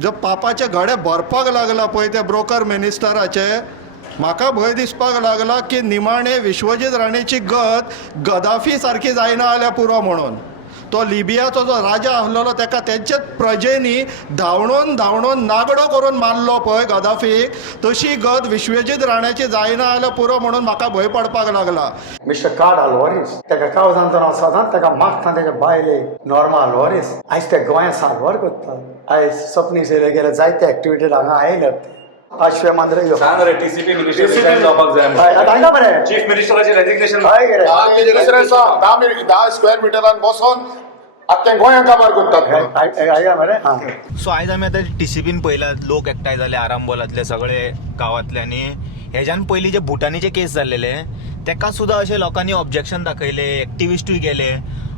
जो पापाचे घडे भरपाक लागला पळय ते ब्रोकर मिनिस्टराचे, म्हाका भंय दिसपाक लागला की निमाणे विश्वजीत राणेची गत गदाफी सारकी जायना जाल्यार पुरो म्हणून. तो लिबियाचो जो राजा आसलेलो ताका तेंचेच प्रजेनी धांवणोन धांवणोन नागडो करून मारलो पळय गदाफीक, तशी गत विश्वजीत राण्याची जायना जाल्यार पुरो म्हणून म्हाका भंय पडपाक लागला. मिस्टर कार्ड आल्वारीस तेका कावजांत हांव सदांच ताका मागता तेगे बायले नॉर्मा आल्वारीस आयज ते गोंयांत सारवार करता. आयज सपनी सेले गेले जायते एक्टिविटीज हांगा आयल्यात. आश्वे मांद्रे यो सांग रे टीसीपी मिनिस्टर रिजाइन जावपाक जाय. हांगा मरे चीफ मिनिस्टराचे रेजिग्नेशन. हय गे रे. 10 स्क्वेअर मिटरान बसून आख्या गोंया काबार करतात. हांगा मरे. हां सो आयज आमी आतां टीसीपीन पळयला लोक एकठांय जाले आरांबोलांतले सगळे गांवांतले, आनी हेज्यान पयलीं जे भुटानीचे केस जाल्लेले तेका सुद्दां अशें लोकांनी ऑब्जेक्शन दाखयले, एक्टिविस्टूय गेले,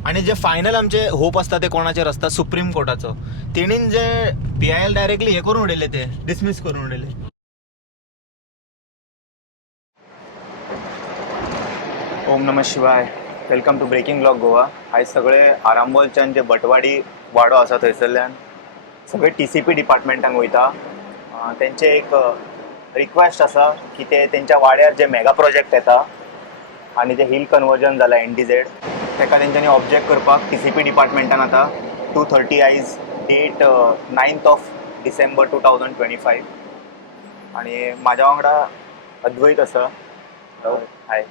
आनी जे फायनल आमचे होप आसता ते कोणाचेर आसता, सुप्रीम कोर्टाचो. तेणीन जे PIL डायरेक्टली हे करून उडयले, ते डिसमीस करून उडयले. ओम नमः शिवाय. Welcome to breaking blog Goa. आयज सगळे आरांबोलच्यान जे बटवाडी वाडो आसा थंयसरल्यान सगळे TCP डिपार्टमेंटान वयता. तेंचे एक रिक्वेस्ट आसा की ते तेंच्या वाड्यार जे मेगा प्रोजेक्ट येता आनी जे हिल कन्वर्जन जाला NDZ तेका तेंच्यांनी ऑब्जेक्ट करपाक TCP डिपार्टमेंटान आतां 2:30 आयज डेट 9th डिसेंबर 2025. आनी म्हाज्या वांगडा अद्वैत आसा. हाय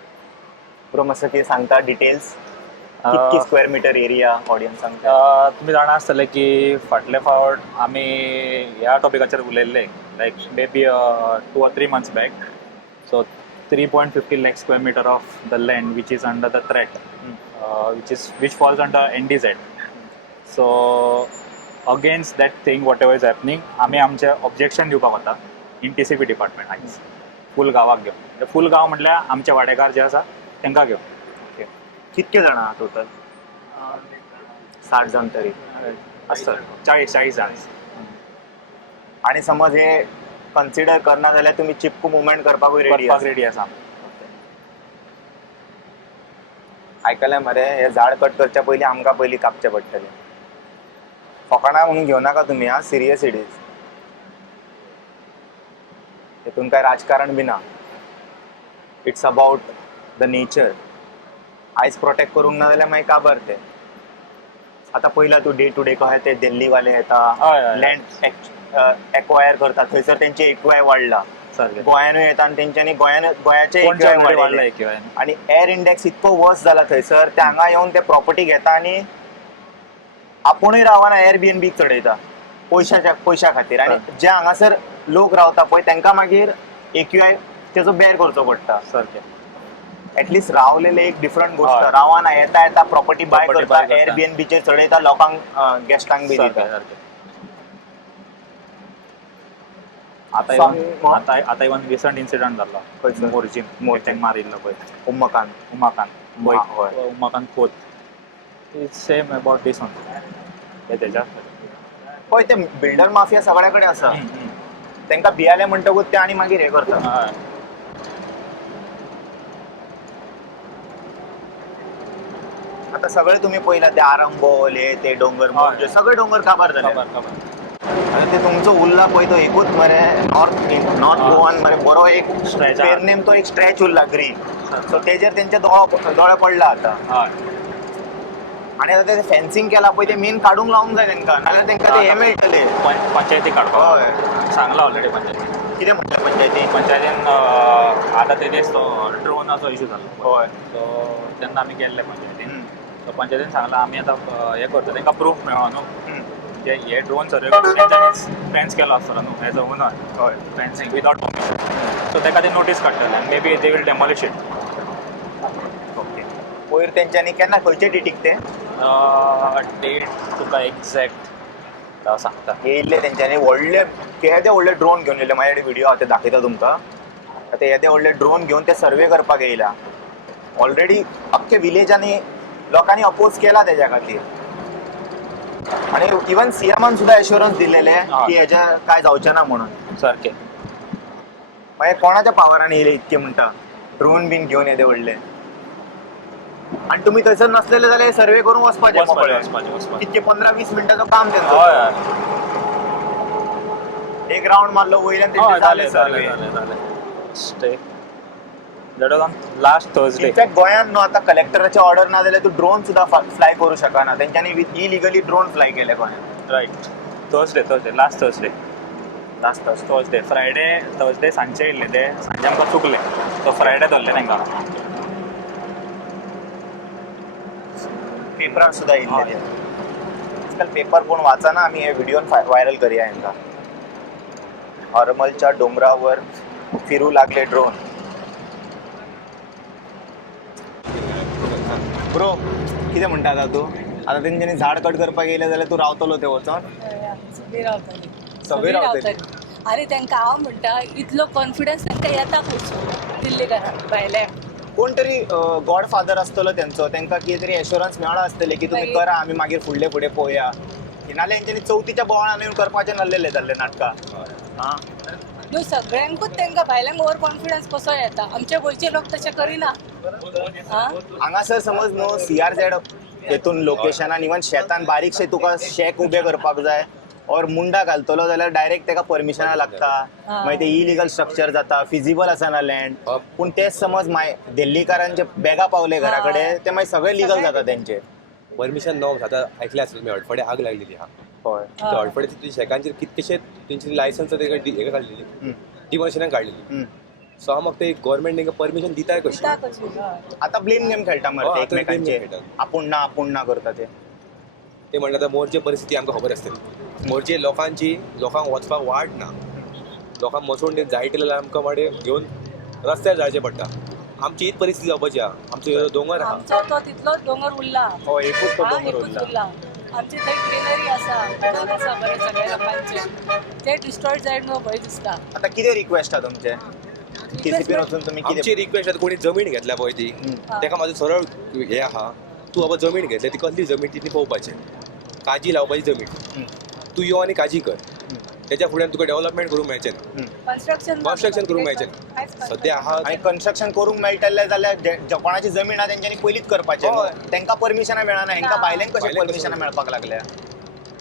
पुरो मातसो कितें सांगता डिटेल्स, कितकी स्क्वेअर मिटर एरिया ऑडियन्सांक? तुम्ही जाणा आसतले की फाटले फावट आमी ह्या टॉपिकाचेर उलयल्ले like may be 2 or 3 months back. So 3.50 lakh square meter of the land which is under the threat, which falls under NDZ. So against that thing whatever is happening आमी आमचे ऑब्जेक्शन दिवपाक वता इन TCP डिपार्टमेंट आयज फूल गांवाक घेवन. फूल गांव म्हटल्यार आमचे वाडेकार जे आसा तांकां घेवन. कितके जाण आहा टोटल? 60 जाण तरी आसतले 40 जाण. आणि समज हे कन्सिडर करना जाल्यार तुमी चिपकू मुवमेंट करपाकूय रेडी आसा. आयकलें मरे हे झाड कट करच्या पयलीं आमकां पयलीं कापचें पडटलें. फकाणां म्हणून घेवं नाका तुमी. हा सिरियस इट इज. हेतून काय राजकारण बी ना. It's about the nature. आयज प्रोटेक्ट करूंक ना जाल्यार मागीर काबार ते. आतां पयला तूं डे टू डे कशें ते दिल्लीवाले येता लँड एक्वायर करता, थंयसर तेंचे एक्वाय वाडला. गोंयानूय येता आनी तेंच्यांनी गोंयाचे एक्वाय वाडले. आनी एअर इंडेक्स इतको वर्स जाला थंयसर, ते हांगा येवन ते प्रॉपर्टी घेता आनी आपुणूय रावना Airbnb चडयता पयशा खातीर. आनी जे हांगासर लोक रावता पळय तांकां मागीर एक्वाय तेजो बेर करचो पडटा. सारकें. एटलिस्ट रावलेले एक डिफरंट गोष्ट. रावना येता प्रॉपर्टी बाय करता, Airbnbचेर चडयता, लोकांक गेस्टांक बी दिता. आता इवन रिसंट इन्सिडंट जाल्लो मोर्जीन मारिल्लो पळय Umakant Khot. It's same about these only. तेज्या पळय ते बिल्डर माफिया सगळ्या कडेन आसा. तांकां भियाले म्हणटकूच ते आनी मागीर हे करता. आता सगळे तुम्ही पळयला ते आरंबोल हे ते डोंगर म्हणजे सगळे डोंगर काबार झाले. आणि ते तुमचो उरला पळय तो एकूच मरे नॉर्थ गोवान मरे बरो एक पेरनेम तो एक स्ट्रेच उरला ग्रीन. सो तेजेर तेंचे दोळे पडला आता. आणि आता ते फेन्सिंग केला पळय ते मेन काडूंक लावंक जाय तांकां, नाल्यार तांकां ते हे मेळटले पंचायती काडपाक सांगला ऑलरेडी पंचायती. कितें म्हणलें पंचायतीन आतां ते दीस तो ड्रोनाचो इशू जाल्लो. हय. सो तेन्ना आमी गेल्ले पंचायतीन. सो पंचायतीन सांगलां आमी आतां हें करता, तांकां प्रूफ मेळ्ळो न्हू जे हे ड्रोन सर्वे तेंच्यांनीच फेन्स केलो आसतलो न्हू एज अ ओनर. हय. Fencing without permission. सो ताका ते नोटीस काडटले आनी may be they will demolish it. Okay. वयर तेंच्यांनी केन्ना खंयचे डेटीक ते डेट तुका एक्झॅक्ट सांगता. येयल्ले तेंच्यांनी व्हडले केदे व्हडले ड्रोन घेवन येयले. म्हाजे कडेन व्हिडियो हांव ते दाखयता तुमकां. ते येदे व्हडले ड्रोन घेवन ते सर्वे करपाक येयला. ऑलरेडी अख्खे विलेजांनी लोकांनी अपोज केला तेज्या खातीर. आणि इवन सीएमान सुद्धा एश्युरन्स दिलेले की हेच्या काय जावचें ना म्हणून. सारकें. मागीर कोणाच्या पावरान येयले इतके म्हणटा ड्रोन बीन घेवन येदे व्हडले. आणि तुम्ही थंयसर नसलेले जाल्यार सर्वे करून वचपाचें. कितके 15-20 मिनटाचो काम तेंचो. एक राऊंड मारलो वयल्यान हय तेंचे जालें सर्वे. जालें जालें stay that was on last Thursday. In fact गोंयांत न्हू आतां कलेक्टराची ऑर्डर ना जाल्यार तूं ड्रोन सुद्दां फ्लाय करूं शकना. तेंच्यांनी इलिगली ड्रोन फ्लाय केले गोंयांत. Right Thursday last Thursday Friday Thursday सांजचे येयल्ले ते सांजे आमकां चुकले सो फ्रायडे धरले तांकां. पेपरार सुद्दां येयल्ले ते. आजकाल पेपर कोण वाचना, आमी हे व्हिडिओन व्हायरल करूया हांकां. हरमलच्या डोंगरावर फिरू लागले ड्रोन. ब्रो कितें म्हणटा आतां तूं? आतां तेंच्यांनी झाड कट करपाक येयले जाल्यार तूं रावतलो ते वचोन? सगळी रावतली. सगळी रावतली. अरे तांकां हांव म्हणटा इतलो कॉन्फिडन्स तांकां येता खंयचो दिल्लीकारांक भायल्यांक. कोण तरी गॉडफादर आसतलो तेंचो, तांकां कितें तरी एश्युरन्स मेळ्ळा आसतलें की तुमी करा, आमी मागीर फुडले फुडें पळोवया. नाल्यार हेंच्यांनी चवथीच्या बोवाळान येवन करपाचें नासलेलें जाल्लें नाटकां. हां न्हू सगळ्यांकूच तांकां भायल्यांक ओवर कॉन्फिडन्स कसो येता? आमचे गोंयचे लोक तशें करिना. हांगासर समज न्हू CRZ हेतून लोकेशनान इवन शेतान बारीकशे तुका शेक उबे करपाक जाय और मुंडा घालतलो जाल्यार डायरेक्ट ताका परमिशनां लागता. मागीर ते इलिगल स्ट्रक्चर जाता, फिजिबल आसना लँड. पूण तेच समज दिल्लीकारांचे बॅगा पावले घरा कडेन ते मागीर सगळे लिगल जाता तेंचे. परमिशन नो आता ऐकले असेल मी हडफडे आग लागलेली हा. हय त्या हडफड्याची शेकांचेर कितकेशे तेंची लायसन्स हेका काडलेली डिमॉलिशनाक काडलेली. सो मग ते गव्हर्नमेंट तांकां परमिशन दिताय कशी? आतां ब्लेम गेम खेळटा मरे ते आतां blame game एकमेकांचे. खेळटात. आपूण ना करता ते. ते म्हणटा मोरचे परिस्थिती आमकां खबर आसतली. मोरचे लोकांक वचपाक वाट ना. लोकांक मसून ते जायते जाल्यार आमकां माडे घेवन रस्त्यार जायचें पडटा. आमची हीच परिस्थिती जावपाची आहा. आमचो दोंगर आहा. आमचो तो तितलोच दोंगर उरला. हय एकूच तो दोंगर एकूच उरला. उरला. आमचे थंय ग्रीनरी आसा, घर आसा बरें सगळ्या लोकांचे. ते डिस्ट्रॉय जायत न्हू भंय दिसता. आतां कितें रिक्वेस्ट आहा तुमचे? TCP वचून तुमी आमची कितें रिक्वेस्ट आतां कोणी जमीन घेतल्या पळय ती ताका म्हाजो सरळ हे आहा. तूं बाबा जमीन घेतली ती कसली जमीन ती पळोवपाचें. काजी लावपाची जमीन तूं यो आनी काजी कर. त्याच्या फुड्यान तुका डेव्हलपमेंट करूंक मेळचें ना. कन्स्ट्रक्शन करूंक मेळचें ना. सद्या आहा आनी कन्स्ट्रक्शन करूंक मेळटलें जाल्यार कोणाची जमीन आहा तेंच्यांनी पयलींच करपाचें. तांकां परमिशनां मेळना. हांकां भायल्यांक कशें परमिशनां मेळपाक लागल्या?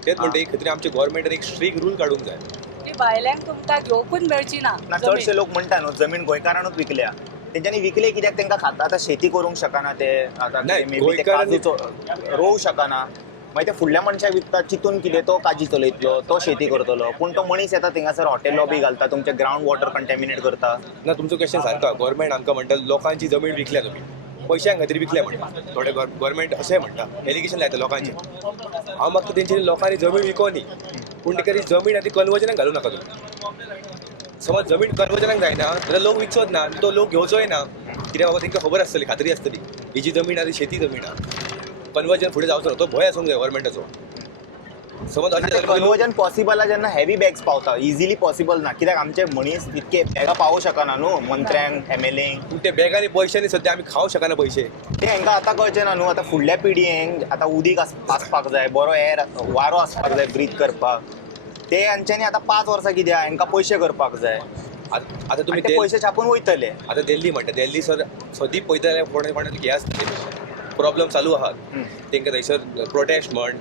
तेच म्हणटा एक खत्री आमच्या गव्हर्नमेंटान एक स्ट्रीक रूल काडूंक जाय. ती भायल्यांक तुमकां घेवपूच मेळची ना. चडशे लोक म्हणटा न्हू जमीन गोंयकारांनूच विकल्या. तेंच्यांनी विकले कित्याक तांकां खाता आतां शेती करूंक शकना ते. आतां नाही, मे बी ते गोंयकारांनी- काजूचो रोवंक शकना. मागीर ते फुडल्या मनशाक विकता चिंतून कितें तो काजी चलयतलो, तो शेती करतलो. पूण तो मनीस येता थिंगासर हॉटेल बी घालता, तुमचे ग्रावंड वॉटर कंटॅमिनेट करता. ना तुमचो क्वेश्चन सारको. गव्हर्नमेंट आमकां म्हणटा लोकांची जमीन विकल्या तुमी पैशांक खातीर विकल्या म्हणटा. थोडे गव्हर्नमेंट अशें म्हणटा एलिगेशन लायता लोकांचे. हांव मागता तेंची लोकांनी जमीन विकोनी पूण ती जमीन आनी कन्वर्जनाक घालूं नाका तुमी. समज जमीन कन्वर्जनाक जायना जाल्यार लोक विकचोच ना. तो लोक घेवचोय ना कित्याक बाबा तांकां खबर आसतली खात्री आसतली ही जी जमीन आहा ती शेती जमीन आहा. कन्वर्जन फुडें जावचो ना. तो भंय आसूंक जाय गव्हर्नमेंटाचो. समज अशें जाल्यार कन्वर्जन पॉसिबल आहा जेन्ना हेवी बॅग्स पावता. इजिली पॉसिबल ना कित्याक आमचे मनीस इतके बॅगा पावोवंक शकना न्हू मंत्र्यांक MLAंक. पूण ते बॅगांनी पयशांनी सद्या आमी खावंक शकना पयशे. ते हांकां आतां कळचें ना न्हू. आतां फुडल्या पिडयेक आतां उदीक आसपाक जाय, बरो एअर वारो आसपाक जाय ब्रीथ करपाक. ते हांच्यांनी आतां 5 वर्सां कित्याक हांकां पयशे करपाक जाय. आतां तुमी ते पयशे छापून वयतले. आतां दिल्ली म्हणटा दिल्ली सर सदीं पळयता जाल्यार कोणा हे आसता प्रॉब्लम चालू आहात. तांकां थंयसर प्रोटेस्ट म्हण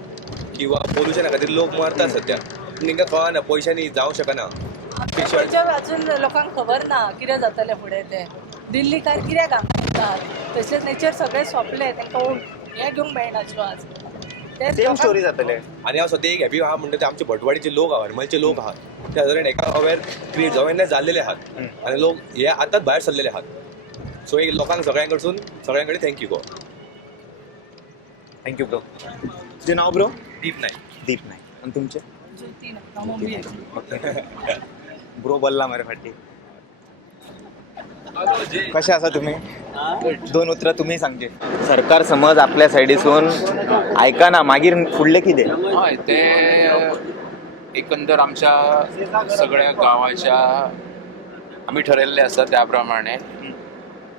किंवा पोल्युशना खातीर लोक मरतात सद्या. तांकां कळना पयशांनी जावंक शकना. आमच्या अजून लोकांक खबर ना कितें जातलें फुडें ते. दिल्लीकार कित्याक हांगा येतात? तशेंच नेचर सगळें सोंपलें. तांकां हें घेवंक मेळनाच्यो आज. सेम स्टोरी जातले. आनी हांव सद्या एक हॅपी आहा म्हणटा ते आमचे भटवाडीचे लोक आहा हरमलचे लोक आहात. ते हजारान एका अवेर क्रिएट जावं जाल्लेले आहात आनी लोक हे आतांच भायर सरलेले आहात. सो एक लोकांक सगळ्यां कडेन थँक्यू गो. Thank you bro. तुजें नांव ब्रो? दीप नायक. दीप नायक. आनी तुमचें? ज्योती ना, मम्मी आहे. ब्रो बोल्ला मरे फाटी. कशे आसा तुमी? 2 उतरां तुमी सांगचे. सरकार समज आपल्या सायडीसून आयकना मागीर फुडलें कितें? हय ते एकंदर आमच्या सगळ्या गांवाच्या आमी ठरयल्लें आसा त्या प्रमाणे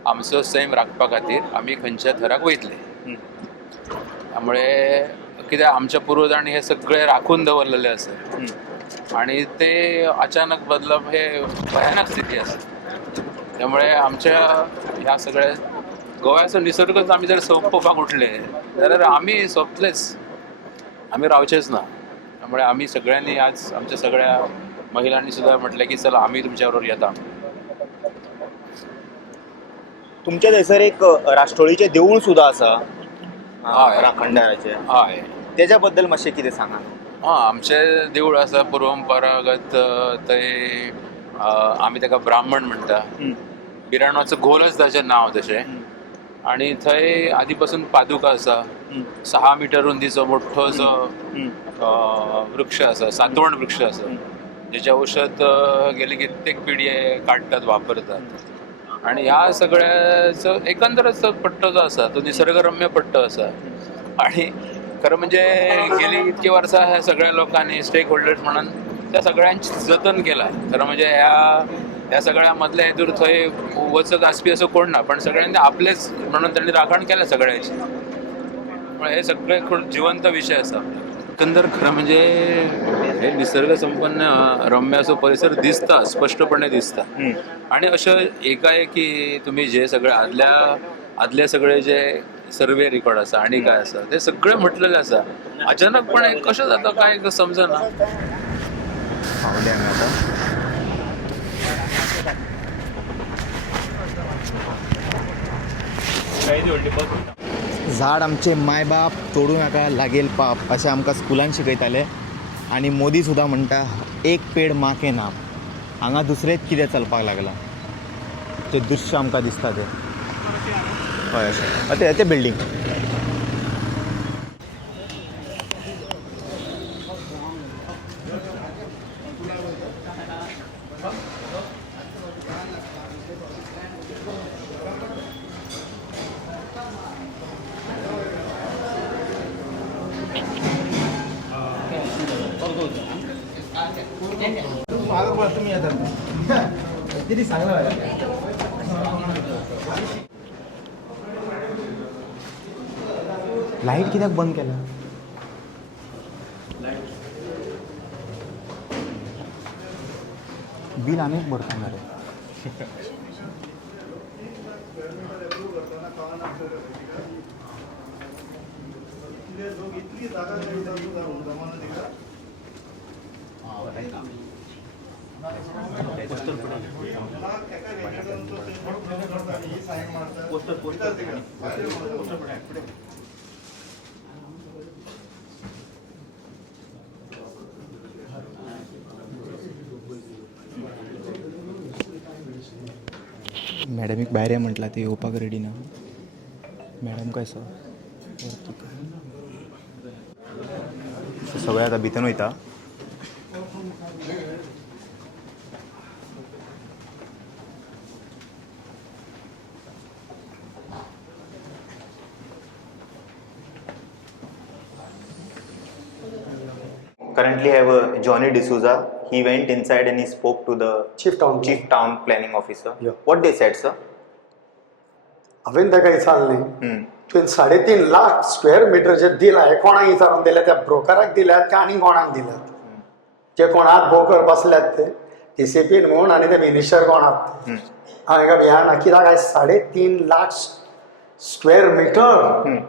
आमचो सैम राखपा खातीर आमी खंयच्या थराक वयतले. त्यामुळे कित्याक आमच्या पुर्वजांनी हे सगळे राखून दवरलेले आसा आणि ते अचानक बदलप हे भयानक स्थिती आसा. त्यामुळे आमच्या ह्या सगळ्या गोव्याचो निसर्गच आमी जर सोंपोवपाक उठले जाल्यार आमी सोंपलेच, आमी रावचेच ना. त्यामुळे आम्ही सगळ्यांनी आज आमच्या सगळ्या महिलांनी सुद्धा म्हटलं की चला आम्ही तुमच्याबरोबर येता. तुमच्या थंयसर एक राष्ट्रोळीचें देवूळ सुद्धा आसा हय. राखणदाराचें, हय. तेज्या बद्दल मातशें कितें सांगा. आमचें देवूळ आसा परंपरागत थंय आमी ताका ब्राह्मण म्हणटा. बिराणाचो घोलच ताचें नांव तशें. आनी थंय आदी पासून पादुका आसा. 6 मिटर रुंदीचो मोठ्ठो जो वृक्ष आसा, सांतवण वृक्ष आसा, जेचे औषध गेले कित्येक पिढये काडटात, वापरतात. आणि ह्या सगळ्याचो एकंदरच पट्टो जो आसा तो निसर्गरम्य पट्टो आसा. आणि खरं म्हणजे गेली इतकी वर्सां ह्या सगळ्या लोकांनी स्टेक होल्डर्स म्हणून त्या सगळ्यांची जतन केला. खरं म्हणजे ह्या सगळ्या मधल्या हेतूर थंय वचत आसपी असो कोण ना, पण सगळ्यांनी आपलेच म्हणून त्यांनी राखण केल्या सगळ्याची. हे सगळे खूप जिवंत विषय आसा. एकंदर खरं म्हणजे हे निसर्ग संपन्न रम्य असो परिसर दिसता, स्पष्टपणे दिसता. आणि अशें एकाएकी तुम्ही जे सगळे आदले सगळे जे सर्वे रेकॉर्ड आसा आनी काय आसा ते सगळे म्हटलेले आसा. अचानकपणे कशें जाता काय समजना. पावले आमी आतां. झाड आमचे माय बाप तोडू नाका लागेल पाप अशें आमकां स्कुलान शिकयताले. आनी मोदी सुद्दां म्हणटा एक पेड माँ के नाम. हांगा दुसरेंच कितें चलपाक लागलां, तें दृश्य आमकां दिसता तें. हय अशें तें बिल्डींग. लाईट कित्याक बंद केला? बिल आनीक भरता मरे. मॅडमीक भायर म्हटला ती येवपाक रेडी ना. मॅडम काय सर सगळे आतां भितर वयता. Currently I have Johnny D'Souza. He went inside and he spoke to the Chief Town Planning Officer. Yeah. What they said, sir? हांवें ताका विचारलें तुवें 3.5 लाख स्क्वेअर मीटर जे दिला हे कोणाक विचारून दिल्या? त्या ब्रोकराक दिल्यात काय आनी कोणाक दिल्यात? जे कोणाक ब्रोकर बसल्यात ते TCP म्हूण आनी ते मिनिस्टर कोणाक? हांवें का भियाना कित्याक आयज 3.5 लाख स्क्वेअर मीटर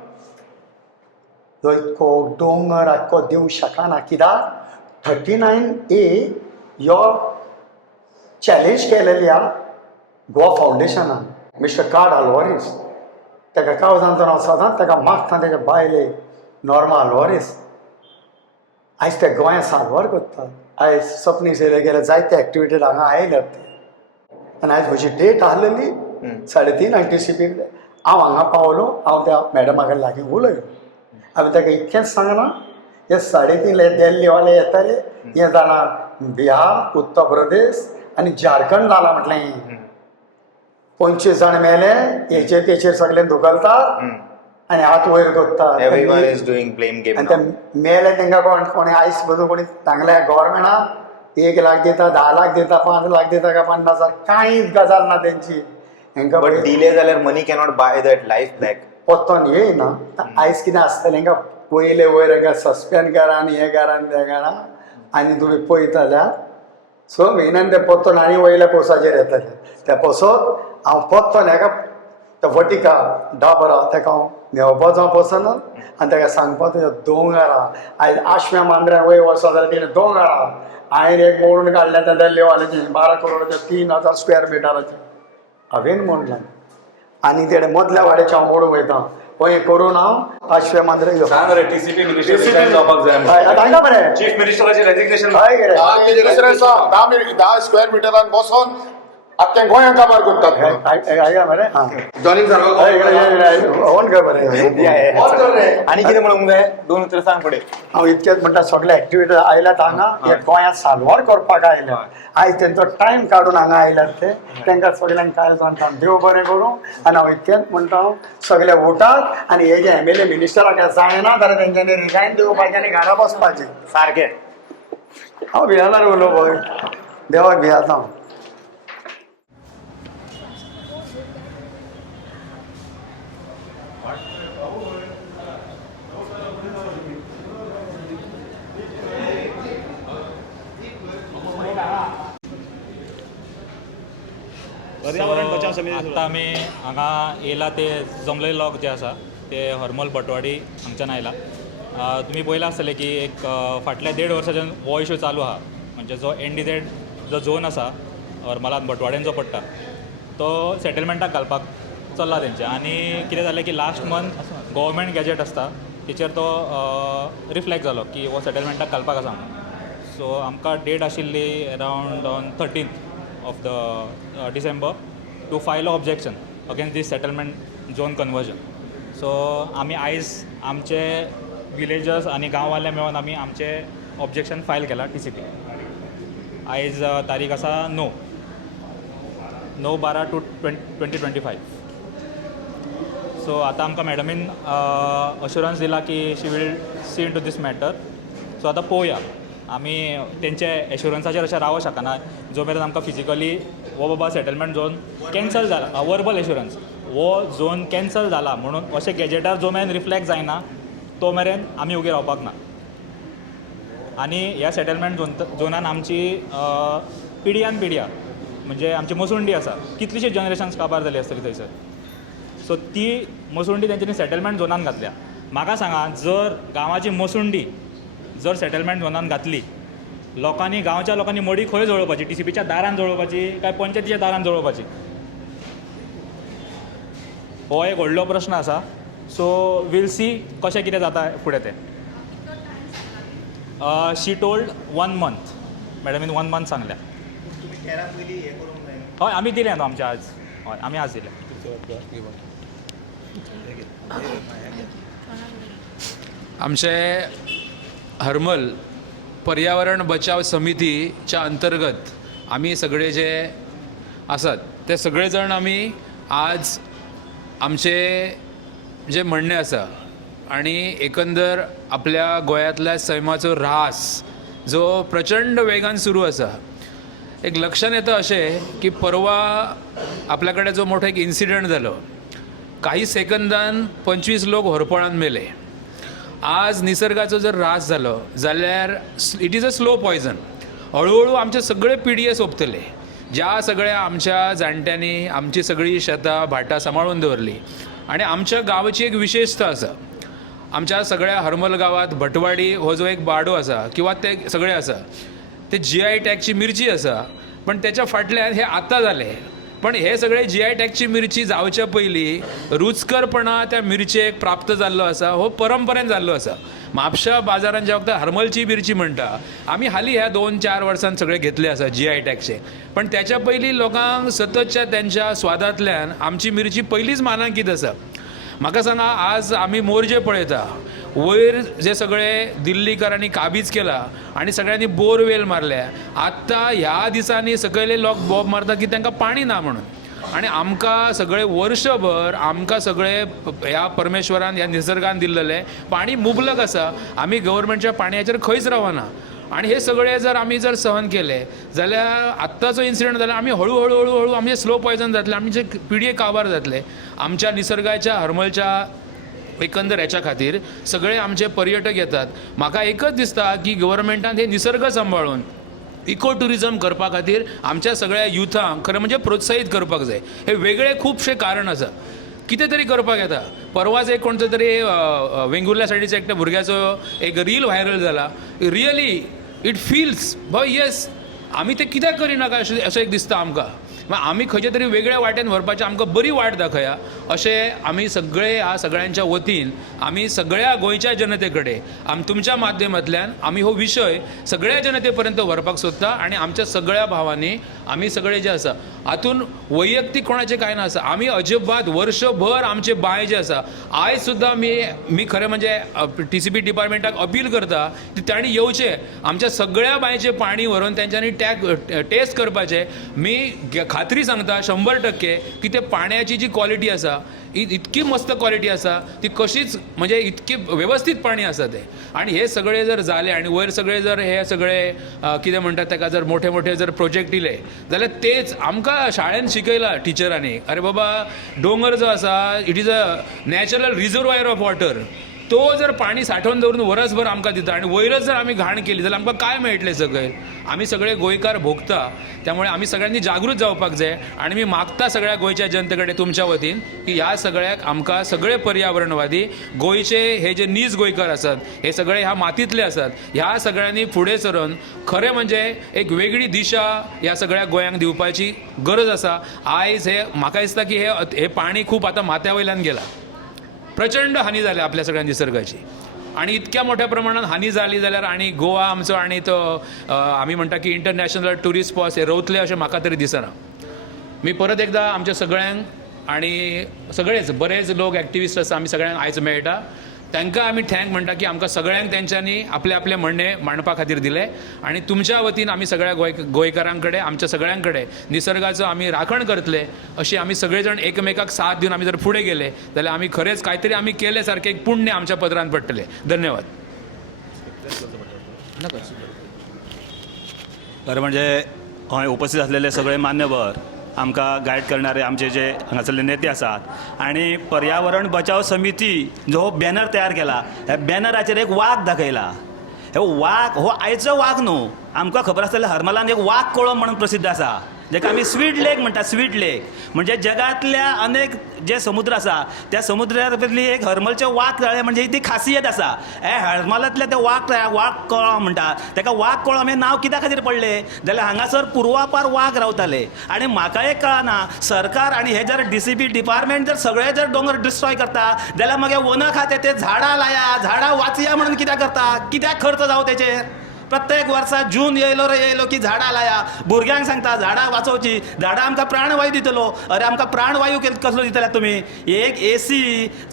तो इतको डोंगर आख्खो दिवंक शकना. कित्याक 39A ह्यो चॅलेंज केलेल्या गोवा फावंडेशनान मिस्टर कार्ड आल्वारीस ताका कावजांचो हांव सदांच ताका मागता. ताच्या बायले नॉर्मा आल्वारीस आयज ते गोंया सारवार करतात. आयज सपनीस येयले गेले जायते एक्टिविटीज हांगा आयल्यात ते. आनी आयज म्हजी डेट आहलेली 3:30 आनी TCP हांव हांगा पावलो. हांव त्या मॅडमा कडेन लागीं उलयलो. हांवें ताका इतकेंच सांगना हे 3:30 दिल्लीवाले येताले हें जालां बिहार, उत्तर प्रदेश आनी झारखंड जालां म्हटलें. 25 जाण मेले हेचेर तेचेर सगळे धुकलतात आनी हात वयर करतात. Everyone is doing blame game आनी ते now. मेले तांकां कोणी आयस बसून कोणी सांगले गव्हर्मेंटाक 1 लाख दिता, 10 लाख दिता, 5 लाख दिता काय 50,000 कांयच गजाल ना तेंची. हांकां But delay जाल्यार money cannot buy that life back. पत्तोन येयना. आयज कितें आसतलें हांकां पयले वयर हांकां सस्पेंड करा आनी हें करा आनी तें करा आनी तुमी पळयता जाल्यार 6 म्हयन्यान ते पत्तोन आनी वयल्या पोसाचेर येतले. ते पोसत हांव पत्तोन हाका तो वटिका डाबरा ताका हांव मेळपाचो हांव पसना आनी ताका सांगपाचो दोंगरा आयज आश्व्या मांद्र्यान वयर वचत जाल्यार तिणें दोंगरा हांवें एक मोडून काडल्या त्या देल्लेवाल्याचे 12 करोडाचे 3000 स्क्वेअर मिटराचे हांवें मोडला आनी तेडे मदल्या वाड्याचे हांव मोडूंक वयता पळय करून हांव पाचशे मांद्रे घेवन सांग रे टीसीपी मिनिस्टर रिजायन जावपाक जाय तांकां बरें चीफ मिनिस्टराचें रेजिग्नेशन हय कितें 10 स्क्वेअर मिटरान बसून अख्ख्या गोंयांक काबार करतात हाय मरे हां जॉइनिंग ओन काय बरें आणि कितें म्हणूंक जाय 2 उतरां सांग फुडें. हांव इतकेंच म्हणटा सगळे एक्टिविटी आयल्यात हांगा हे गोंयांत साल्वार करपाक आयले आयज तेंचो टायम काडून हांगा आयल्यात ते तांकां सगळ्यांक काय सांगता देव बरें करूं आनी हांव इतकेंच म्हणटा सगळे वोटाक आनी हे जे MLA मिनिस्टराक जायना जाल्यार तेंच्यांनी रिजायन दिवपाचें आनी घरा बसपाचें सारकें. हांव भियानार उलो पळय देवाक भियाता हांव. पर्यावरण बचाव समिती आतां आमी हांगा येयला ते जमलेले लोक जे आसा ते हरमल भटवाडी हांगच्यान आयला. तुमी पळयलां आसतलें की एक फाटल्या 1.5 वर्साच्यान हो इश्यू चालू आहा म्हणजे जो NDZ जो झोन आसा हरमलांत भटवाड्यान जो पडटा तो सेटलमेंटाक घालपाक चल्ला तेंचे आनी कितें जालें की लास्ट मंथ गव्हर्मेंट गॅजेट आसता तेचेर तो रिफ्लेक्ट जालो की हो सेटलमेंटाक घालपाक आसा म्हणून. सो आमकां डेट आशिल्ली around on 13th of the December to file an objection against this settlement zone conversion. So आमी आयज आमचे विलेजर्स आनी गांववाले मेळून आमी आमचे ऑब्जेक्शन फायल केला TCP. आयज तारीख आसा 9/12/2025. सो आतां आमकां मॅडमीन अश्युरन्स दिला की she will see into this matter. So आतां पळोवया आमी तेंचे एश्युरन्साचेर अशें रावूं शकना जो मेरेन आमकां फिजिकली हो बाबा सेटलमेंट झोन कॅन्सल जाला वर्बल एश्युरन्स हो झोन कॅन्सल जाला म्हणून अशें गॅजेटार जो मेरेन रिफ्लेक्ट जायना तो मेरेन आमी उगी रावपाक ना. आनी ह्या सेटलमेंट झोनान आमची पिढ्यान पिढ्या म्हणजे आमची मसुंडी आसा कितलीशीं जनरेशन्स काबार जाली आसतली थंयसर. सो ती मसुंडी तेंच्यांनी सेटलमेंट झोनान घातल्या. म्हाका सांगा जर गांवाची मसुंडी जर सेटलमेंट झोनान घातली लोकांनी गांवच्या लोकांनी मडी खंय जळोवपाची TCPच्या दारान जळोवपाची काय पंचायतीच्या दारान जळोवपाची हो एक व्हडलो प्रश्न आसा. सो वील सी कशें कितें जाता फुडें तें. शी टोल्ड 1 month मॅडमीन 1 month सांगल्या. हय आमी दिलें न्हू आमच्या आज हय आमी आज दिलें. आमचे हरमल पर्यावरण बचाव समितीच्या अंतर्गत आम्ही सगळे जे आसात ते सगळे जण आम्ही आज आमचे जे म्हणणे आसा आणि एकंदर आपल्या गोंयांतल्या सैमाचो ऱ्हास जो प्रचंड वेगान सुरू आसा. एक लक्षात येतं अशें की परवा आपल्या कडेन जो मोठो एक इन्सिडंट जालो काही सेकंदान 25 लोक होरपळान मेले. आज निसर्गाचो जर ऱ्हास जालो जाल्यार it is a slow poison. हळूहळू आमचे सगळे पिडये सोंपतले. ज्या सगळ्या आमच्या जाणट्यांनी आमची सगळी शेतां भाटां सांबाळून दवरली आणि आमच्या गांवाची एक विशेषता आसा. आमच्या सगळ्या हरमल गांवांत भटवाडी हो जो एक बाडो आसा किंवा ते सगळे आसा ते GI टॅगची मिरची आसा पण त्याच्या फाटल्यान हे आतां जालें. पण हे सगळे GI टॅगची मिरची जावच्या पयलीं रुचकरपणा त्या मिरचेक प्राप्त जाल्लो आसा हो परंपरेन जाल्लो आसा. म्हापशा बाजारान ज्या वखदार हरमलची मिरची म्हणटा आमी हालीं ह्या 2-4 वर्सांत सगळे घेतले आसा GI टॅगचे. पण त्याच्या पयलीं लोकांक सततच्या त्यांच्या स्वादांतल्यान आमची मिरची पयलींच मानांकीत आसा. म्हाका सांगा आज आमी मोर्जे पळयता वयर जे सगळे दिल्लीकारांनी काबीज केला आणि सगळ्यांनी बोरवेल मारल्या. आत्तां ह्या दिसांनी सकयले लोक बॉब मारता की तांकां पाणी ना म्हणून. आणि आमकां सगळे वर्षभर आमकां सगळे ह्या परमेश्वरान ह्या निसर्गान दिल्लेले पाणी मुबलक आसा. आमी गव्हर्मेंटच्या पाणयाचेर खंयच रावना आणि हे सगळे जर आमी जर सहन केले जाल्यार आत्ताचो इन्सिडंट जाल्यार आमी हळू हळू आमचे स्लो पॉयझन जातले. आमचे पिडये काबार जातले. आमच्या निसर्गाच्या हरमलच्या एकंदर ह्याच्या खातीर सगळे आमचे पर्यटक येतात. म्हाका एकच दिसता की गव्हर्मेंटान हे निसर्ग सांबाळून इको टुरिजम करपा खातीर आमच्या सगळ्या युथांक खरें म्हणजे प्रोत्साहीत करपाक जाय. हे वेगळे खुबशे कारण आसा. कितें तरी करपाक येता. परवाच एक कोणतो तरी वेंगुर्ल्या सायडीच्या एकट्या भुरग्याचो एक रील व्हायरल जाला. रियली इट फिल्स येस आमी ते कित्याक करिना काय अशें एक दिसता आमकां. आमी खंयचे तरी वेगळ्या वाटेन व्हरपाचें आमकां बरी वाट दाखया अशें आमी सगळे ह्या सगळ्यांच्या वतीन आमी सगळ्या गोंयच्या जनते कडेन तुमच्या माध्यमांतल्यान आमी हो विशय सगळ्या जनते पर्यंत व्हरपाक सोदता आनी आमच्या सगळ्या भावांनी आमी सगळे जे आसा हातून वैयक्तीक कोणाचें कांय ना आसा. आमी अजिबात वर्षभर आमचे बाय जे आसा आयज सुद्दां मी खरें म्हणजे TCP डिपार्टमेंटाक अपील करता की तांणी येवचे आमच्या सगळ्या बांयचें पाणी व्हरून तेंच्यांनी टेस्ट करपाचें. मी खात्री सांगता 100% की ते पाण्याची जी क्वॉलिटी आसा इतकी मस्त क्वॉलिटी आसा ती कशीच म्हणजे इतकी व्यवस्थीत पाणी आसा ते. आनी हे सगळे जर जाले आनी वयर सगळे जर हे सगळे कितें म्हणटात ताका जर मोठे मोठे जर प्रोजेक्ट इले जाल्यार तेच आमकां शाळेन शिकयलां टिचरांनी अरे बाबा डोंगर जो आसा it is a natural reservoir of water. तो जर पाणी साठोवन दवरून वरसभर आमकां दिता आनी वयरच जर आमी घाण केली जाल्यार आमकां काय मेळटलें सकयल. आमी सगळे गोंयकार भोगता त्यामुळे आमी सगळ्यांनी जागृत जावपाक जाय. आनी मी मागता सगळ्या गोंयच्या जनते कडेन तुमच्या वतीन की ह्या सगळ्याक आमकां सगळे पर्यावरणवादी गोंयचे हे जे नीज गोंयकार आसात हे सगळे ह्या मातींतले आसात ह्या सगळ्यांनी फुडें सरून खरें म्हणजे एक वेगळी दिशा ह्या सगळ्या गोंयांक दिवपाची गरज आसा. आयज हे म्हाका दिसता की हे पाणी खूब आतां माथ्या वयल्यान गेलां. प्रचंड हानी जाल्या आपल्या सगळ्या निसर्गाची आणि इतक्या मोठ्या प्रमाणात हानी जाली जाल्यार आणि गोवा आमचो आणि तो आमी म्हणटा की इंटरनॅशनल ट्युरिस्ट स्पॉट्स हे रवतले अशें म्हाका तरी दिसना. मी परत एकदा आमच्या सगळ्यांक आणि सगळेच बरेच लोक एक्टिविस्ट आसा आमी सगळ्यांक आयज मेळटा तांकां आमी थँक म्हणटा की आमकां सगळ्यांक तेंच्यांनी आपले आपले म्हणणे मांडपा खातीर दिले. आणि तुमच्या वतीन आमी सगळ्या गोंयकारां कडेन आमच्या सगळ्यां कडेन निसर्गाचो आमी राखण करतले अशी आमी सगळे जाण एकमेकाक साथ दिवन आमी जर फुडें गेले जाल्यार आमी खरेंच कांय तरी आमी केले सारकें एक पुण्य आमच्या पदरान पडटलें. धन्यवाद. खरें म्हणजे हय उपस्थित आसलेले सगळे मान्यवर आमकां गायड करणारे आमचे जे हांगासरले नेते आसात आणि पर्यावरण बचाव समिती जो हो बॅनर तयार केला ह्या बॅनराचेर एक वाघ दाखयला. हे वाघ हो आयचो वाघ न्हू आमकां खबर आसतलें हरमलान एक वाघ कोळो म्हणून प्रसिद्ध आसा जेका आमी स्वीट लेक म्हणटा. स्वीट लेक म्हणजे जगातल्या अनेक जे समुद्र आसा त्या समुद्रांतली एक हरमलचे वाघ तळे म्हणजे ती खासियत आसा. हे हरमलांतले ते वाघ कोळो म्हणटा ताका वाघ कोळो आमी नांव कित्या खातीर पडलें जाल्यार हांगासर पुर्वापार वाघ रावताले. आनी म्हाका एक कळना सरकार आनी हे जर DCP डिपार्टमेंट जर सगळे जर दोंगर डिस्ट्रॉय करता जाल्यार मागीर वन खातें ते झाडां लाया झाडां वाचया म्हणून कित्याक करता कित्याक खर्च जावं तेचेर. प्रत्येक वर्सा जून येयलो की झाडां लाया. भुरग्यांक सांगता झाडां वाचोवची झाडां आमकां प्राणवायू दितलो. अरे आमकां प्राणवायू कसलो दितले तुमी. एक AC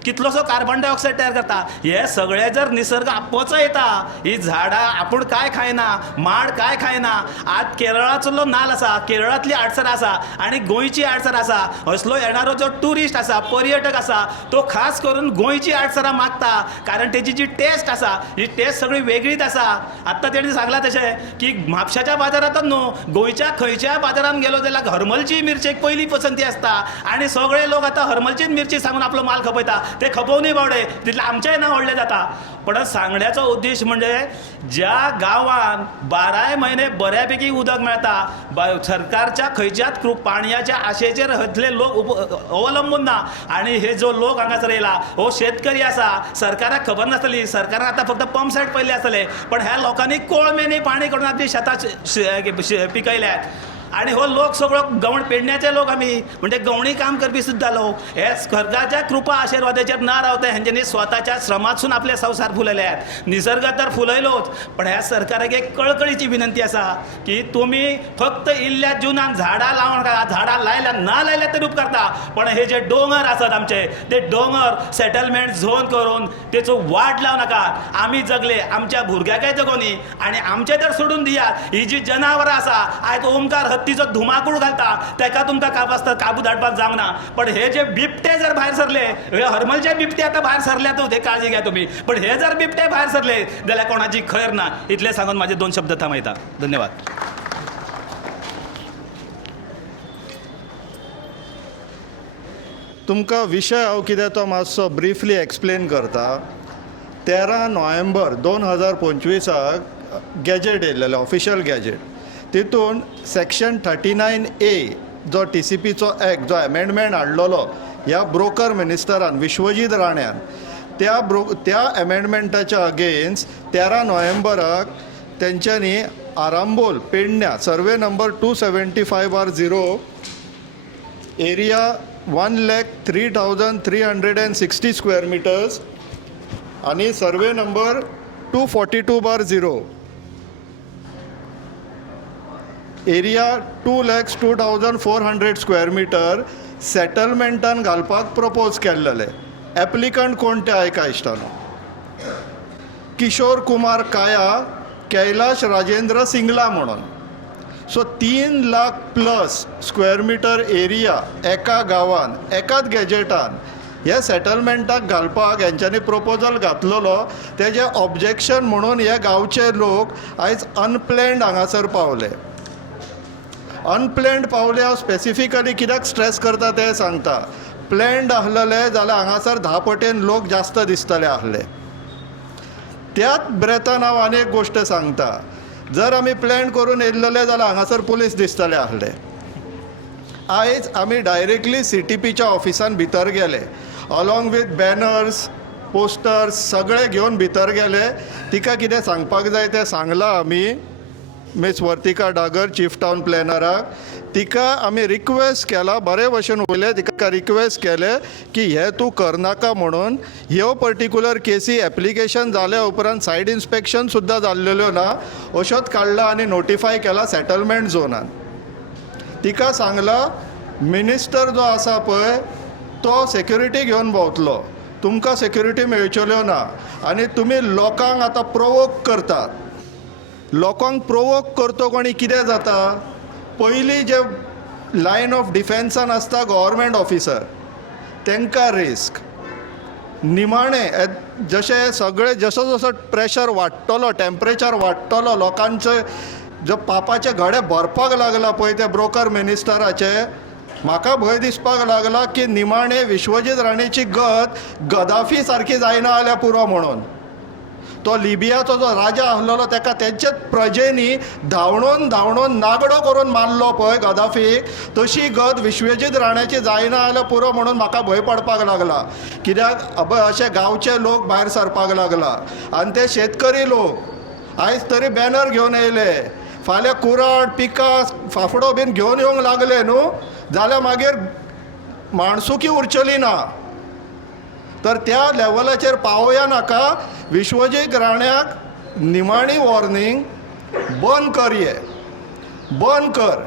कितलोसो कार्बन डायऑक्सायड तयार करता. हे सगळे जर निसर्ग आपोवचो येता ही झाडां आपूण काय खायना माड काय खायना. आज केरळाचो नाल आसा केरळांतली आडसरां आसा आनी गोंयची आडसरां आसा. असलो येणारो जो ट्युरिस्ट आसा पर्यटक आसा तो खास करून गोंयची आडसरां मागता कारण तेची जी टेस्ट आसा ही टेस्ट सगळी वेगळीच आसा. आत्तां तेणी सांगला तशें की म्हापशाच्या बाजारांतच न्हू गोंयच्या खंयच्या बाजारांत गेलो जाल्यार हरमलची मिरचेक पयली पसंती आसता आनी सगळे लोक आतां हरमलचीच मिरची सांगून आपलो माल खपयता. ते खपोवनी बावडे तितले आमचेय नांव व्हडलें जाता. पण सांगण्याचो उद्देश म्हणजे ज्या गांवांत 12 म्हयने बऱ्यापैकी उदक मेळटा सरकारच्या खंयच्याच पाणयाच्या आशेचेर हतले लोक अवलंबून ना. आनी हे जो लोक हांगासर येयला हो शेतकरी आसा. सरकाराक खबर नासतली सरकारान आतां फक्त पंप सेट पयले आसतले पण ह्या लोकांनी कोळमेनी पाणी करून आपली शेतां पिकयल्यात. आणि हो लोक सगळो गवण पेडण्याचे लोक आमी म्हणजे गवणी काम करपी सुद्दां लोक हे स्वर्गाच्या कृपा आशिर्वादाचेर ना रावता हेंच्यांनी स्वताच्या श्रमातसून आपले संवसार फुलयल्यात. निसर्ग तर फुलयलोच पण ह्या सरकाराक एक कळकळीची विनंती आसा की तुमी फक्त इल्ल्या जुनान झाडां लावून झाडां लायल्या ना लायल्या तरी उपकारता पण हे जे डोंगर आसात आमचे ते डोंगर सेटलमेंट झोन करून तेचो वाट लावं नाका. आमी जगले आमच्या भुरग्याकय जगोनी आणि आमचे तर सोडून दियात. ही जी जनावरां आसा आयज ओमकार हत्तीचो धुमाकूळ घालता ताका तुमकां काबू धाडपाक जावना. पण हे जे बिबटे जर भायर सरले हे हरमलचे बिबटे आतां भायर सरल्यात ते काळजी घ्या तुमी. पण हे जर बिबटे भायर सरले जाल्यार कोणाची खैर ना. इतले सांगून म्हाजे 2 शब्द थांबयता. धन्यवाद. तुमकां विशय हांव कितें तो मातसो ब्रिफली एक्सप्लेन करता. 13 नोव्हेंबर 2025 गॅजेट येयलेलें ऑफिशियल गॅजेट. तितून सेक्शन 39A जो TCPचो एक्ट जो एमेंडमेंट हाडलेलो ह्या ब्रोकर मिनिस्टरान विश्वजीत राण्यान त्या एमेंडमेंटाच्या अगेन्स्ट 13 नोव्हेंबराक तेंच्यांनी आरांबोल पेडण्या survey number 275/0 area 1,03,360 square meters आणि survey number 242/0 area 2,02,400 square meter सेटलमेंटान घालपाक प्रपोज केल्लेले. एप्लिकंट कोण ते आयका इश्टानो. किशोर कुमार काया, कैलाश राजेंद्र सिंगला म्हणून. So 3 lakh plus square metre area एका गांवान एकाच गॅजेटान हे सेटलमेंटाक घालपाक हेंच्यांनी प्रपोजल घातलेलो. तेजे ऑब्जेक्शन म्हणून हे गांवचे लोक आयज अनप्लॅन्ड हांगासर पावले. अनप्लॅन्ड पावले हांव स्पेसिफिकली कित्याक स्ट्रेस करता तें सांगता. प्लॅन्ड आसलेले जाल्यार हांगासर 10 पटेन लोक जास्त दिसतले आसले. त्याच ब्रेथान हांव आनी एक गोश्ट सांगता. जर आमी प्लॅन करून येयल्लेले जाल्यार हांगासर पुलीस दिसतले आसले. आयज आमी डायरेक्टली CTPच्या ऑफिसान भितर गेले. अलॉंग वीथ बॅनर्स पोस्टर्स सगळे घेवन भितर गेले. तिका कितें सांगपाक जाय तें सांगलां आमी मिस वर्तिका डागर चीफ टावन प्लॅनराक. तिका आमी रिक्वेस्ट केला, बरे भशेन उलयले, तिका रिक्वेस्ट केले की हे तूं करनाका म्हणून. ह्यो पर्टिक्युलर केसी एप्लिकेशन जाल्या उपरांत सायड इन्स्पेक्शन सुद्दां जाल्लेल्यो ना अश्योच काडला आनी नोटिफाय केला सेटलमेंट झोनान. तिका सांगला मिनिस्टर जो आसा पळय तो सेक्युरिटी घेवन भोंवतलो, तुमकां सेक्युरिटी मेळच्यो ना आनी तुमी लोकांक आतां प्रोवोक करतात. लोकांक प्रोवोक करतो कोणी कितें जाता. पयलीं जे लायन ऑफ डिफेन्सान आसता गव्हर्मेंट ऑफिसर तांकां रिस्क. निमाणें जशें सगळें जसो जसो प्रेशर वाडटलो टेम्परेचर वाडटलो लोकांचे जो पापाचे घडे भरपाक लागला पळय ते ब्रोकर मिनिस्टराचे, म्हाका भंय दिसपाक लागला की निमाणें विश्वजीत राणेची गत गदाफी सारकी जायना जाल्यार पुरो म्हणून. तो लिबियाचो जो राजा आसलेलो ताका तेंचेच प्रजेनी धांवणोन धांवणोन नागडो करून मारलो पळय गदाफीक, तशी गत विश्वजीत राण्याची जायना जाल्यार पुरो म्हणून म्हाका भंय पडपाक लागला. कित्याक अशे गांवचे लोक भायर सरपाक लागला आनी ते शेतकरी लोक आयज तरी बॅनर घेवन येयले, फाल्यां कुराड पिकास फाफडो बीन घेवन येवंक लागले न्हू जाल्यार मागीर माणसुकी उरचली ना. तर त्या लेवलाचेर पावया नाका. विश्वजीत राण्याक निमाणी वॉर्निंग, बंद कर हे, बंद कर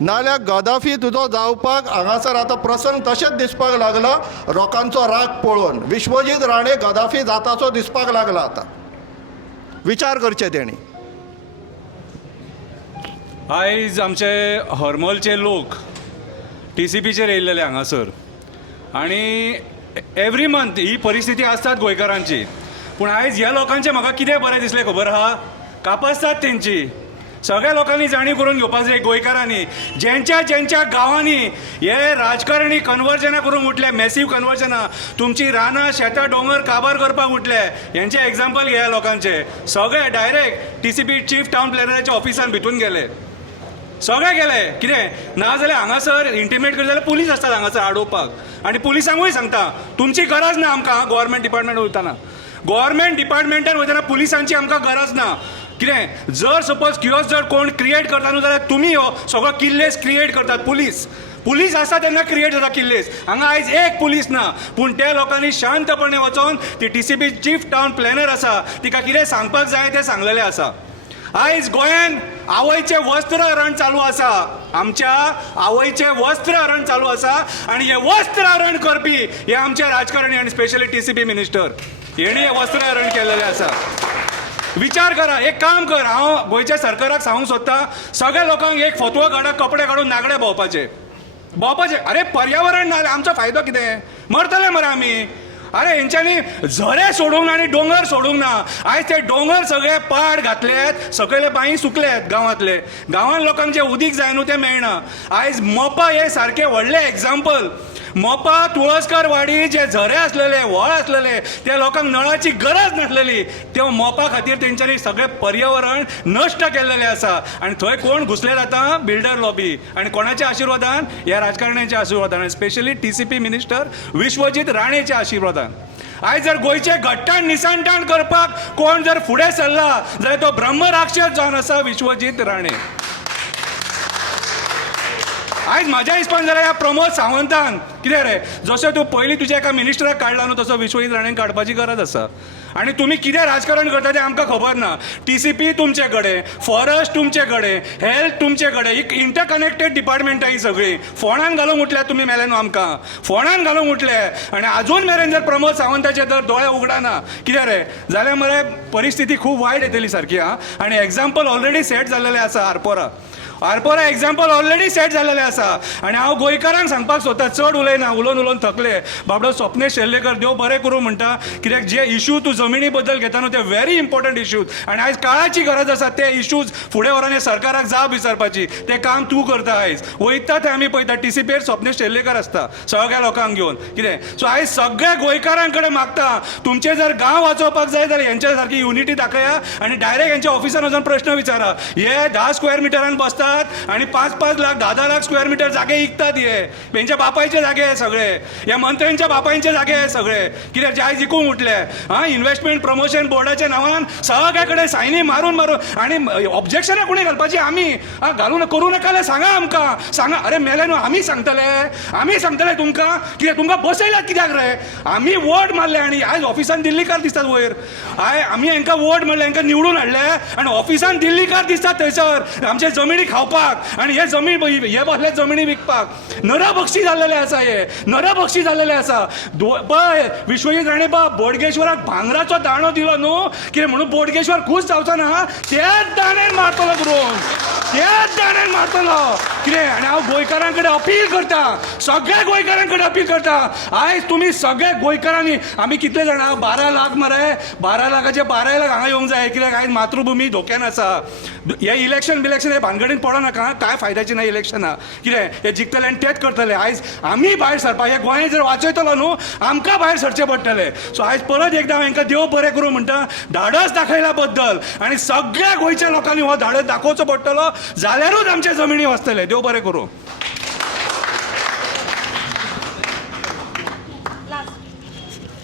नाल्यार गदाफी तुजो जावपाक हांगासर आतां प्रसंग तशेंच दिसपाक लागला लोकांचो राग पळोवन. विश्वजीत राणे गदाफी जाताचो दिसपाक लागला. आतां विचार करचे तेणी. आयज आमचे हरमलचे लोक TCPचेर येयलेले हांगासर आनी एवरी मंथ ही परिस्थिती आसतात गोंयकारांची. पूण आयज ह्या लोकांचें म्हाका कितें बरें दिसलें खबर आहा, कापासतात तेंची. सगळ्या लोकांनी जाणीव करून घेवपाक जाय गोंयकारांनी ज्यांच्या ज्यांच्या गांवांनी हे राजकारणी कन्वर्जनां करूंक उठले, मॅसिव्ह कन्वर्जनां, तुमची रानां शेतां दोंगर काबार करपाक उठले. हेंचे एग्जाम्पल घेया लोकांचे. सगळे डायरेक्ट TCP चीफ टावन प्लॅनराच्या ऑफिसान भितून गेले. सगळे गेले. कितें ना जाल्यार हांगासर इंटिमेट करता जाल्यार पुलीस आसतात हांगासर आडोवपाक. आनी पुलिसांकूय सांगता तुमची गरज ना आमकां. गव्हर्मेंट डिपार्टमेंट वयताना गव्हर्मेंट डिपार्टमेंटान वयताना पुलिसांची आमकां गरज ना. कितें जर सपोज किओस जर कोण क्रिएट करता न्हू जाल्यार तुमी हो सगळो किल्लेस क्रिएट करतात. पुलीस आसा तेन्ना क्रिएट जाता किल्लेस. हांगा आयज एक पुलीस ना. पूण त्या लोकांनी शांतपणे वचोन ती TCP चीफ टावन प्लॅनर आसा तिका कितें सांगपाक जाय तें सांगलेलें आसा. आयज गोंयान आवयचें वस्त्र हरण चालू आसा. आमच्या आवयचें वस्त्र हरण चालू आसा आनी हे वस्त्र हरण करपी हे आमचे राजकारणी आनी स्पेशली TCP मिनिस्टर हेणी हे वस्त्र हरण केलेलें आसा. विचार करा. एक काम कर, हांव गोंयच्या सरकाराक सांगूंक सोदता सगळ्या लोकांक एक फतवो काडा, कपडे काडून नागडे भोंवपाचे. अरे पर्यावरण ना आमचो फायदो कितें? मरतले मरे आमी. अरे हेंच्यांनी झरे सोडूंक ना आनी दोंगर सोडूंक ना. आयज ते दोंगर सगळे पाड घातलेत, सकयले बांय सुकल्यात गांवांतले. गांवांत लोकांक जे उदीक जाय न्हू तें मेळना. आयज मोपा हे सारके व्हडले एग्जाम्पल. मोपा तुळसकर वाडी जे झरे असलेले व्हळ असलेले त्या लोकांक नळाची गरज नासलेली तेव्हा मोपा खातीर तेंच्यांनी सगळे पर्यावरण नश्ट केलेले आसा आनी थंय कोण घुसले जाता बिल्डर लॉबी आनी कोणाच्या आशिर्वादान ह्या राजकारण्यांच्या आशिर्वादान स्पेशली TCP मिनिस्टर विश्वजीत राणेच्या आशिर्वादान आयज जर गोंयचे घट्टाण निसांठाण करपाक कोण जर फुडें सरला जाल्यार तो ब्रह्मराक्षस जावन आसा विश्वजीत राणे. आयज म्हाज्या हिसपान जाल्यार ह्या प्रमोद सावंतान कितें रे जसो तूं पयलीं तुज्या एका मिनिस्टराक काडला न्हू तसो विश्वजीत राणेन काडपाची गरज आसा. आनी तुमी कितें राजकारण करता तें आमकां खबर ना. TCP तुमचे कडेन, फॉरेस्ट तुमचे कडेन, हेल्थ तुमचे कडेन, ही इंटरकनेक्टेड डिपार्टमेंटां ही सगळीं फोंडान घालूंक उठल्या तुमी मेले न्हू आमकां फोंडान घालूंक उठले आनी आजून मेरेन जर प्रमोद सावंताचे जर दोळे उगडाना कितें रे जाल्यार मरे परिस्थिती खूब वायट येतली सारकी आं. आनी एग्जाम्पल ऑलरेडी सेट जाल्लेलें आसा आरपोरा एग्जाम्पल ऑलरेडी सेट जाल्लेलें आसा. आनी हांव गोंयकारांक सांगपाक सोदता चड उलयना उलोवन थकले बाबडो स्वप्नेश शेल्लेकर देव बरें करूं म्हणटा कित्याक जे इश्यू तूं जमिनी बद्दल घेता न्हू ते व्हेरी इम्पॉर्टंट इश्यूज आनी आयज काळाची गरज आसा ते इश्यूज फुडें व्हरोन हे सरकाराक जाप विचारपाची तें काम तूं करता. आयज वयता थंय आमी पळयता TCPर स्वप्नेश शेल्लेकर आसता सगळ्या लोकांक घेवन कितें सो आयज सगळ्या गोंयकारां कडेन मागता तुमचे जर गांव वाचोवपाक जाय जाल्यार हेंच्या सारकी युनिटी दाखया आनी डायरेक्ट हेंच्या ऑफिसान वचून प्रश्न विचारा. हे 10 स्क्वेअर मिटरान बसतात आणि 5-5 लाख 10-10 लाख स्क्वेअर मीटर जागे विकतात. हेंच्या बापायचे जागे हे सगळे ह्या मंत्र्यांच्या बापायचे जागे हे सगळे कित्याक जे आयज जिखूंक उठले इन्व्हेस्टमेंट प्रमोशन बोर्डाच्या नांवान सगळ्या कडेन सायनी मारून आनी ऑब्जेक्शनां कोणी घालपाची आमी घालून करूं नाका जाल्यार सांगा आमकां सांगा. अरे मेले न्हू आमी सांगतले तुमकां कित्याक तुमकां बसयल्यात कित्याक रे आमी वोट मारले आनी आयज ऑफिसान दिल्लीकार दिसतात वयर आमी हांकां वोट मारले हांकां निवडून हाडले आनी ऑफिसान दिल्लीकार दिसतात थंयसर आमचे जमिनी खावपाक आनी हे जमीन हे बसले जमिनी विकपाक नरभक्षी जाल्लेले आसा. हे नरभक्षी जाल्लेले आसा. पळय विश्वजीत राणे बाब बोडगेश्वराक भांगराचो दाणो दिलो न्हू कितें म्हणून बोडगेश्वर खूश जावचो ना तेच दाणेन मारतलो करून तेच दाणेन मारतलो कितें. आनी हांव गोंयकारां कडेन अपील करता सगळ्या गोंयकारां कडेन अपील करता आयज तुमी सगळे गोंयकारांनी आमी कितले जाणां 12 लाख मरे 12 लाखाचे 12 लाख हांगा येवंक जाय कित्याक आयज मातृभुमी धोक्यान आसा. हे इलेक्शन हे भानगडीन पडो नाका काय फायद्याची ना इलेक्शनां कितें हे जिखतले आनी तेच करतले. आयज आमी भायर सरपाक हे गोंय जर वाचयतलो न्हू आमकां भायर सरचें पडटलें. सो आयज परत एकदां हांव हांकां देव बरें करूं म्हणटा धाडस दाखयल्या बद्दल आनी सगळ्या गोंयच्या लोकांनी हो धाडस दाखोवचो पडटलो जाल्यारूच आमचे जमिनी वचतले. देव बरें करूं.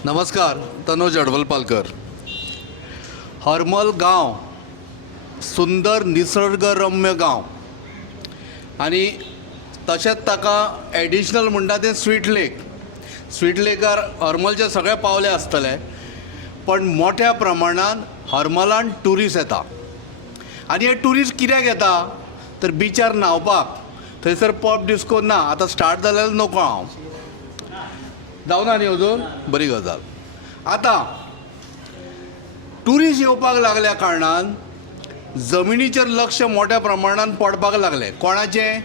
नमस्कार तनोज अडवलपालकर. हरमल गांव सुंदर निसर्गरम्य गांव आनी तशेंच ताका एडिशनल म्हणटा तें स्वीट लेकार हरमलचे सगळे पावले आसतले पण मोठ्या प्रमाणान हरमलान ट्युरिस्ट येता. आनी हे ट्युरिस्ट कित्याक येता तर बिचार न्हांवपाक. थंयसर पब डिस्को ना आतां स्टार्ट जाल्यार नको हांव जावना न्ही अजून बरी गजाल. आतां ट्युरिस्ट येवपाक लागल्या कारणान जमिनीचेर लक्ष मोठ्या प्रमाणान पडपाक लागले. कोणाचें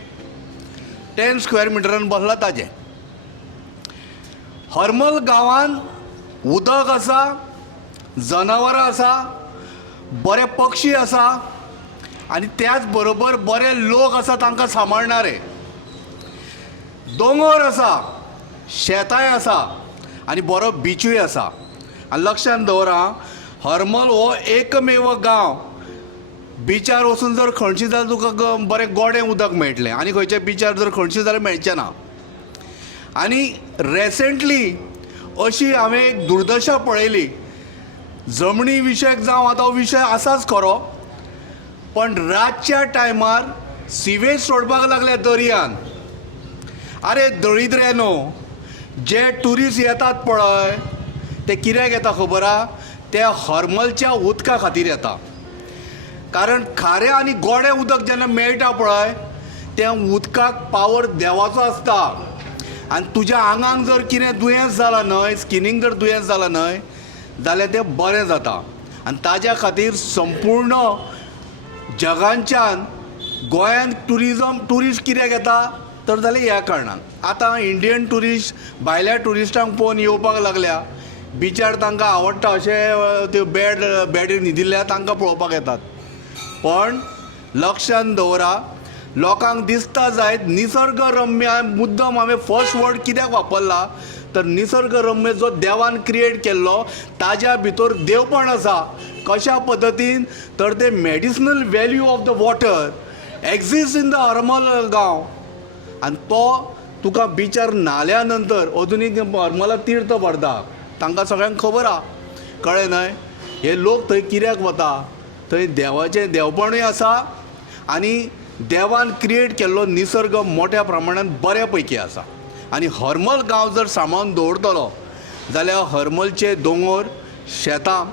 10 स्क्वेअर मिटरान बसला ताजें. हरमल गांवान उदक आसा जनावरां आसा बरे पक्षी आसा आनी त्याच बरोबर बरे लोक आसा तांकां सांबाळणारे. दोंगर आसा शेतांय आसा आनी बरो बिचूय आसा. आनी लक्षांत दवरा हरमल हो एकमेव गांव बिचार वचून जर खणशी जाल्यार तुका बरें गोडें उदक मेळटलें आनी खंयच्या बिचार जर खणशी जाल्यार मेळचें ना. आनी रिसेंटली अशी हांवें एक दुर्दशा पळयली जमनी विशयक जावं आतां हो विशय आसाच खरो पण रातच्या टायमार सिवेज सोडपाक लागले दर्यान. आरे दळिद्रेनो जे ट्युरिस्ट येतात पळय ते कित्याक येता खबर आहा ते हरमलच्या उदका खातीर येता. कारण खारें आनी गोडें उदक जेन्ना मेळटा पळय तें उदकाक पावर देवाचो आसता आनी तुज्या आंगाक जर कितें दुयेंस जालां न्हय स्किनीक जर दुयेंस जालां न्हय जाल्यार तें बरें जाता. आनी ताज्या खातीर संपूर्ण जगांच्यान गोंयांत ट्युरिस्ट कित्याक येता तर जाल्यार ह्या कारणान. आतां इंडियन ट्युरिस्ट भायल्या ट्युरिस्टांक पळोवन येवपाक लागल्या बिचार तांकां आवडटा अशें त्यो बेड न्हिदिल्ल्या तांकां पळोवपाक येतात. पण लक्षांत दवरा लोकांक दिसता जायत निसर्गरम्य मुद्दम हांवें फर्स्ट वर्ड कित्याक वापरला तर निसर्गरम्य जो देवान क्रिएट केल्लो ताज्या भितर देवपण आसा. कशा पद्दतीन तर ते medicinal value of the water exist in the Harmal गांव आनी तो तुका बिचार न्हाल्या नंतर अजुनी हरमला तीर्थ भरता तांकां सगळ्यांक खबर आहा. कळ्ळें न्हय. हे लोक थंय कित्याक वता थंय देवाचें देवपणूय आसा आनी देवान क्रिएट केल्लो निसर्ग मोठ्या प्रमाणांत बऱ्या पैकी आसा. आनी हरमल गांव जर सांबाळून दवरतलो जाल्यार हरमलचे दोंगर शेतां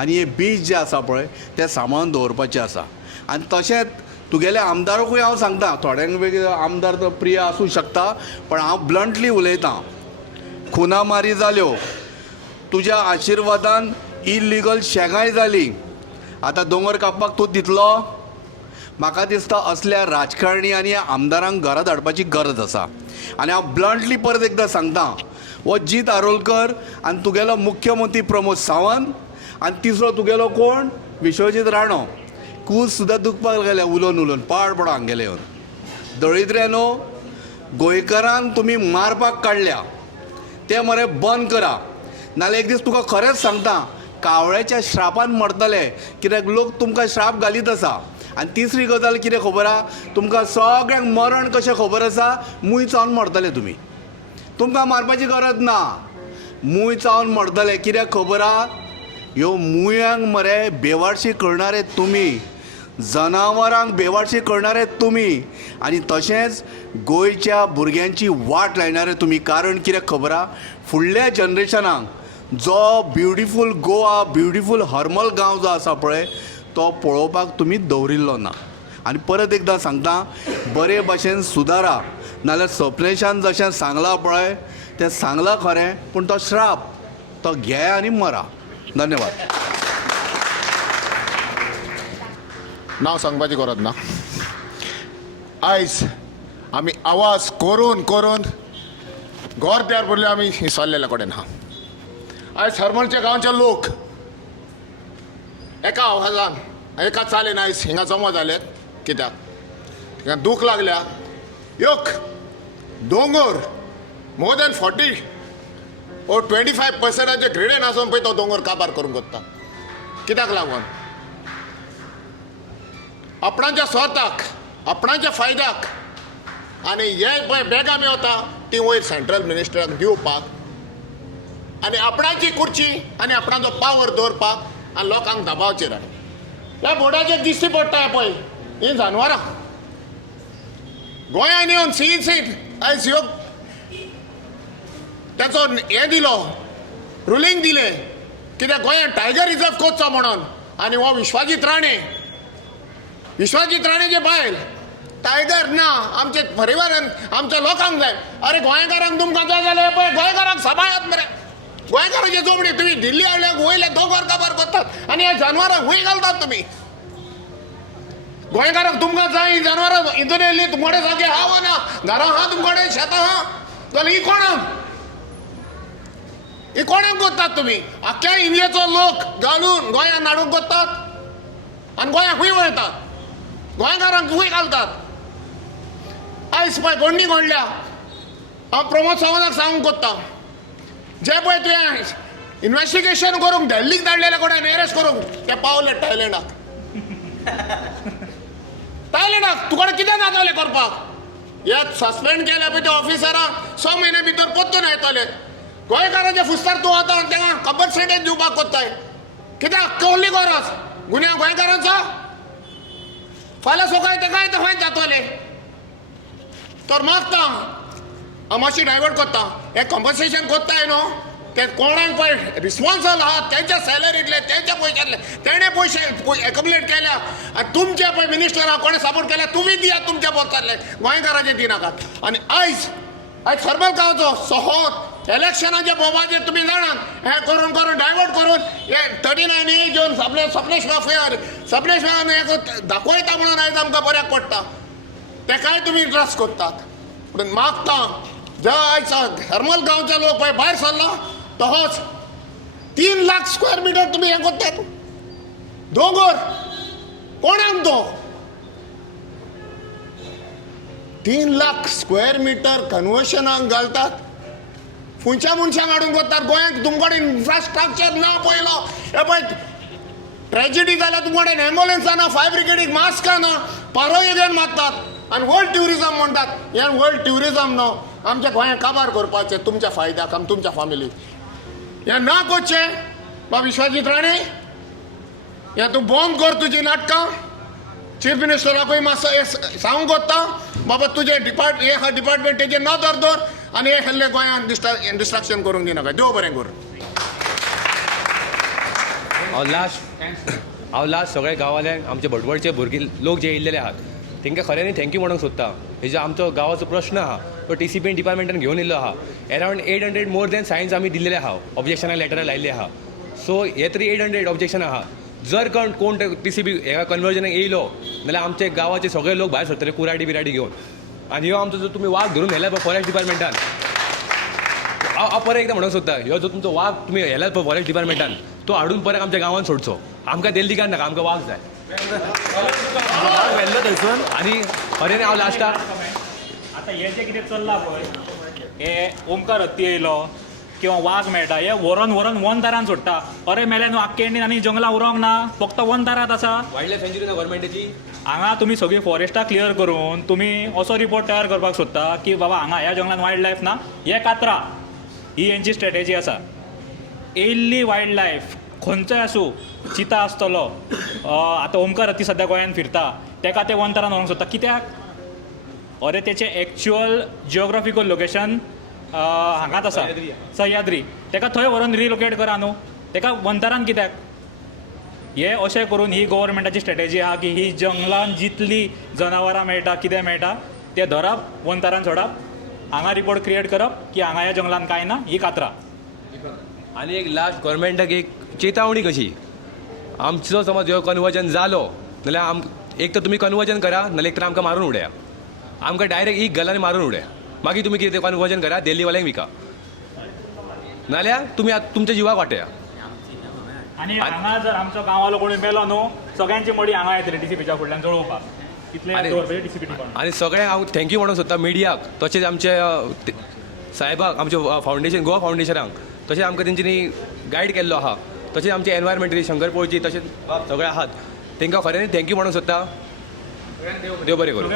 आनी हे बीच जे आसा पळय ते सांबाळून दवरपाचें आसा. आनी तशेंच तुगेले आमदाराकूय हांव सांगता. थोड्यांक वेगळे आमदार तर प्रिय आसूं शकता पण हांव ब्लंटली उलयतां. खुना मारी जाल्यो तुज्या आशिर्वादान इल्लिगल शेगाय जाली. आतां दोंगर कापपाक तूं दितलो. म्हाका दिसता असल्या राजकारणी आनी आमदारांक घरा धाडपाची गरज आसा. आनी हांव ब्लंटली परत एकदां सांगता हो जीत आरोलकर आनी तुगेलो मुख्यमंत्री प्रमोद सावंत आनी तिसरो तुगेलो कोण विश्वजीत राणो कूस सुद्दां दुखपाक लागले उलोवन पाड पडो हांगेले येवन. दळिद्रेनो गोंयकारांक तुमी मारपाक काडल्या ते मरे बंद करा नाल्यार एक दीस तुका खरेंच सांगता कावळ्याच्या श्रापान मरतले कित्याक लोक तुमकां श्राप घालीत आसा. आनी तिसरी गजाल कितें खबर आहा तुमकां सगळ्यांक मरण कशें खबर आसा मूय चावन मरतले तुमी. तुमकां मारपाची गरज ना. मूय चावन मरतले कित्याक खबर आहा ह्यो मुयांक मरे बेवारशी करणारे तुमी जनावरांक बेवारशी करणारे तुमी आनी तशेंच गोंयच्या भुरग्यांची वाट लायणारे तुमी. कारण कित्याक खबर आहा फुडल्या जनरेशनाक जो ब्युटिफूल गोवा ब्युटिफूल हरमल गांव जो आसा पळय तो पळोवपाक तुमी दवरिल्लो ना. आनी परत एकदां सांगता बरे भाशेन सुदारा नाल्यार सपनेशान जशें सांगलां पळय तें सांगलां खरें पूण तो श्राप तो घे आनी मरा. धन्यवाद. नांव सांगपाची गरज ना. आयज आमी आवाज करून करून गोर तयार भरले आमी विसरलेल्या कडेन आहा. आयज हरमलच्या गांवचे लोक एका आवाजान एका चालीन आयज हिंगा जमा जालेत. कित्याक हिंगा दूख लागल्या. एक दोंगर मोर दॅन 40 or 25% ग्रेडेन आसून पळय तो दोंगर काबार करूंक वता. कित्याक लागून आपणाच्या स्वार्थाक आपणाच्या फायद्याक आनी हे पळय बॅगां मेवता ती वयर सेंट्रल मिनिस्टराक दिवपाक आनी आपणाची खुर्ची आनी आपणाचो पावर दवरपाक आनी लोकांक दबावचेर हाडप. ह्या बोर्डाचेर दिश्टी पडटा पळय ही जानवरां गोंयांत येवन सीट आयज ह्यो त्याचो हे दिलो रुलींग दिलें कित्याक गोंयांत टायगर रिजर्व करचो म्हणून. आनी हो विश्वजीत राणेचे बायल टायगर ना आमचे परिवारान आमच्या लोकांक जाय. अरे गोंयकारांक तुमकां जाय जाल्यार पळय गोंयकारांक सांबाळात मरे. गोंयकारांचे जोमडी तुमी दिल्ली हाडल्या वयले दोंगर काबार करतात आनी ह्या जानवरांक हूंय घालतात तुमी. गोंयकारांक तुमकां जाय ही जानवरां हितून येयल्ली तुमकडे जागे हा वा ना घरां हा तुमकडे शेतां हा जाल्यार ही कोणाक कोत्तात तुमी. आख्ख्या इंडियेचो लोक घालून गोंयांत हाडूंक कोत्तात आनी गोंयांक हूंय वळतात. गोंयकारांक हूंय घालतात. आयज पळय गोंडी घडल्या हांव प्रमोद सावंताक सांगूंक कोत्ता जे पळय तुवें इन्व्हेस्टिगेशन करूंक दिल्लीक धाडलेले कोणें अरेस्ट करूंक ते पावले थायलंडाक. तुकडे कितें जातालें करपाक. हे सस्पेंड केले पळय त्या ऑफिसरांक 6 म्हयने भितर परतून येतले. गोंयकारांच्या फुस्तार तूं वता तांकां कंपन्सेटेड दिवपाक कोत्ताय. कित्याक कसली गरज गुन्यांव गोंयकारांचो. फाल्यां सकाळी तेकाय ते फायन जातले. तर मागता हांव मातशी डायवर्ट कोत्ता. हे कंपन्सेशन कोत्ताय न्हू ते कोणाक पळय रिस्पॉन्सिबल आहात तेंच्या सॅलरींतले तेंच्या पयशांतले तेणें पयशे एक्युमुलेट केल्या आनी तुमचे पळय मिनिस्टर आहा कोणें सपोर्ट केल्या तुमी दियात तुमच्या बोलताले गोंयकारांचे दिनाकात. आनी आयज हरमल गांवचो सोहोत इलेक्शनाच्या बोबाचेर तुमी जाणात हें करून डायवर्ट करून हे 39 घेवन सपनेश माफियार सपनेश एक दाखयता म्हणून आयज आमकां बऱ्याक पडटा तेकाय तुमी ट्रस्ट करतात. पूण मागता जे आयज हरमल गांवचे लोक पळय भायर सरला तोच 3 लाख स्क्वेअर मिटर तुमी हें करतात. दोंगर कोणाक तो 3 लाख स्क्वेअर मीटर कन्वर्शनाक घालतात. फुंच्या मनशांक हाडून करतात. गोंयांत तुमकडे इन्फ्रास्ट्रक्चर ना पयलो. हे पळय ट्रॅजिडी जाल्यार तुमकडेन एम्ब्युलन्सां ना, फायर ब्रिगेडीक मास्कां ना, पारोय घेवन मारतात आनी वर्ल्ड ट्युरिजम म्हणटात. हें वर्ल्ड ट्युरिजम न्हू, आमच्या गोंयांत काबार करपाचें तुमच्या फायद्याक आमी तुमच्या फॅमिलीक. हें ना कोचें बा विश्वजीत राणे. हें तूं बंद कर तुजीं नाटकां. चीफ मिनिस्टराकूय मातसो हें सांगूंक कोत्ता बाबा तुजें हे डिपार्टमेंट तेजेर नदर दवर आनी हे हेल्ले गोंयांत डिस्ट्रक्शन करूंक दिनाका. देव बरें करूं. हांव लास्ट सगळे गांवांतले आमचे भटवडचे भुरगे लोक जे येयल्लेले आहात तांकां खऱ्यांनी थँक्यू म्हणूंक सोदता. हे जो आमचो गांवाचो प्रश्न आहा तो TCP डिपार्टमेंटान घेवन येयल्लो आहा. अरावंड 800 मोर दॅन सायन्स आमी दिल्लेले आहा, ऑब्जेक्शना लेटरां लायिल्ली आहा. सो हे तरी 800 ऑब्जेक्शन आहा. जर कोण TCP ह्या कन्वर्जनाक येयलो जाल्यार आमचे गांवाचे सगळे लोक भायर सरतले कुराडी बिराडी घेवन. आनी हो आमचो जो तुमी वाघ धरून व्हेला पळय फॉरेस्ट डिपार्टमेंटान, हांव परत एकदां म्हणूंक सोदता, ह्यो जो तुमचो वाघ तुमी व्हेल्यात पळय फॉरेस्ट डिपार्टमेंटान तो हाडून परत आमच्या गांवांत सोडचो. आमकां दिल्लीकार नाका, आमकां वाघ जाय. वाघ व्हेल्लो थंयसून. आनी खरें हांव लास्टाक आतां हें जें कितें चल्लां पळय, हे ओमकार हत्ती येयलो किंवा वाघ मेळटा, हे व्हरोन वन दारान सोडटा. अरे मेले न्हू, आख्खे इंडियन आनी जंगलां उरोंक ना, फक्त वन दारांत आसा. वायल्ड लायफ सँच्युरी ना गव्हर्मेंटाची. हांगा तुमी सगळी फॉरेस्टां क्लियर करून तुमी असो रिपोर्ट तयार करपाक सोदता की बाबा हांगा ह्या जंगलान वायल्ड लायफ ना, हे कातरा. ही यांची स्ट्रॅटेजी आसा. येयल्ली वायल्ड लायफ खंयचोय आसूं, चिता आसतलो, आतां ओमकार हत्ती सद्या गोंयांत फिरता, तेका ते वन दारान व्हरोंक सोदता. कित्याक? अरे तेचें एक्चुअल जियोग्राफिकल लोकेशन हांगाच आसा, सह्याद्री. तेका थंय व्हरून रिलोकेट करा न्हू, तेका वंतरान कित्याक? हे अशें करून ही गव्हर्मेंटाची स्ट्रॅटेजी आहा की ही जंगलान जितली जनावरां मेळटा, कितें मेळटा तें धरप, वंतरान सोडप, हांगा रिपोर्ट क्रिएट करप की हांगा ह्या जंगलान कांय ना, ही कातरा. आनी एक लास्ट गव्हर्मेंटाक एक चेतावणी कशी, आमचो समज ह्यो कन्वर्जन जालो जाल्यार एक तर तुमी कन्वर्जन करा, नाल्यार एक तर आमकां मारून उडया. आमकां डायरेक्ट एक गलांनी मारून उडया. मागीर तुमी कितें कन्वर्जन करा, दिल्लीवाल्यांक विका, नाल्यार तुमी तुमच्या जिवाक वाटया. आनी हांगा जर आमचो गांवालो कोणी मेलो न्हू, सगळ्यांची मडी हांगा येतली TCPच्या फुडल्यान जळोवपाक. इतलें दवरपाचें TCP डिपार्टमेंट. आनी सगळ्यांक हांव थँक्यू म्हणूंक सोदता मिडियाक, तशेंच आमचे साहेबाक, आमच्या फावंडेशन गोवा फावंडेशनाक, तशेंच आमकां तेंच्यांनी गायड केल्लो आहा, तशेंच आमचे एनवायरमेंटली शंकर पोळची तशेंच सगळे आहात, तांकां खऱ्यांनी थँक्यू म्हणूंक सोदता. देव बरें करूं.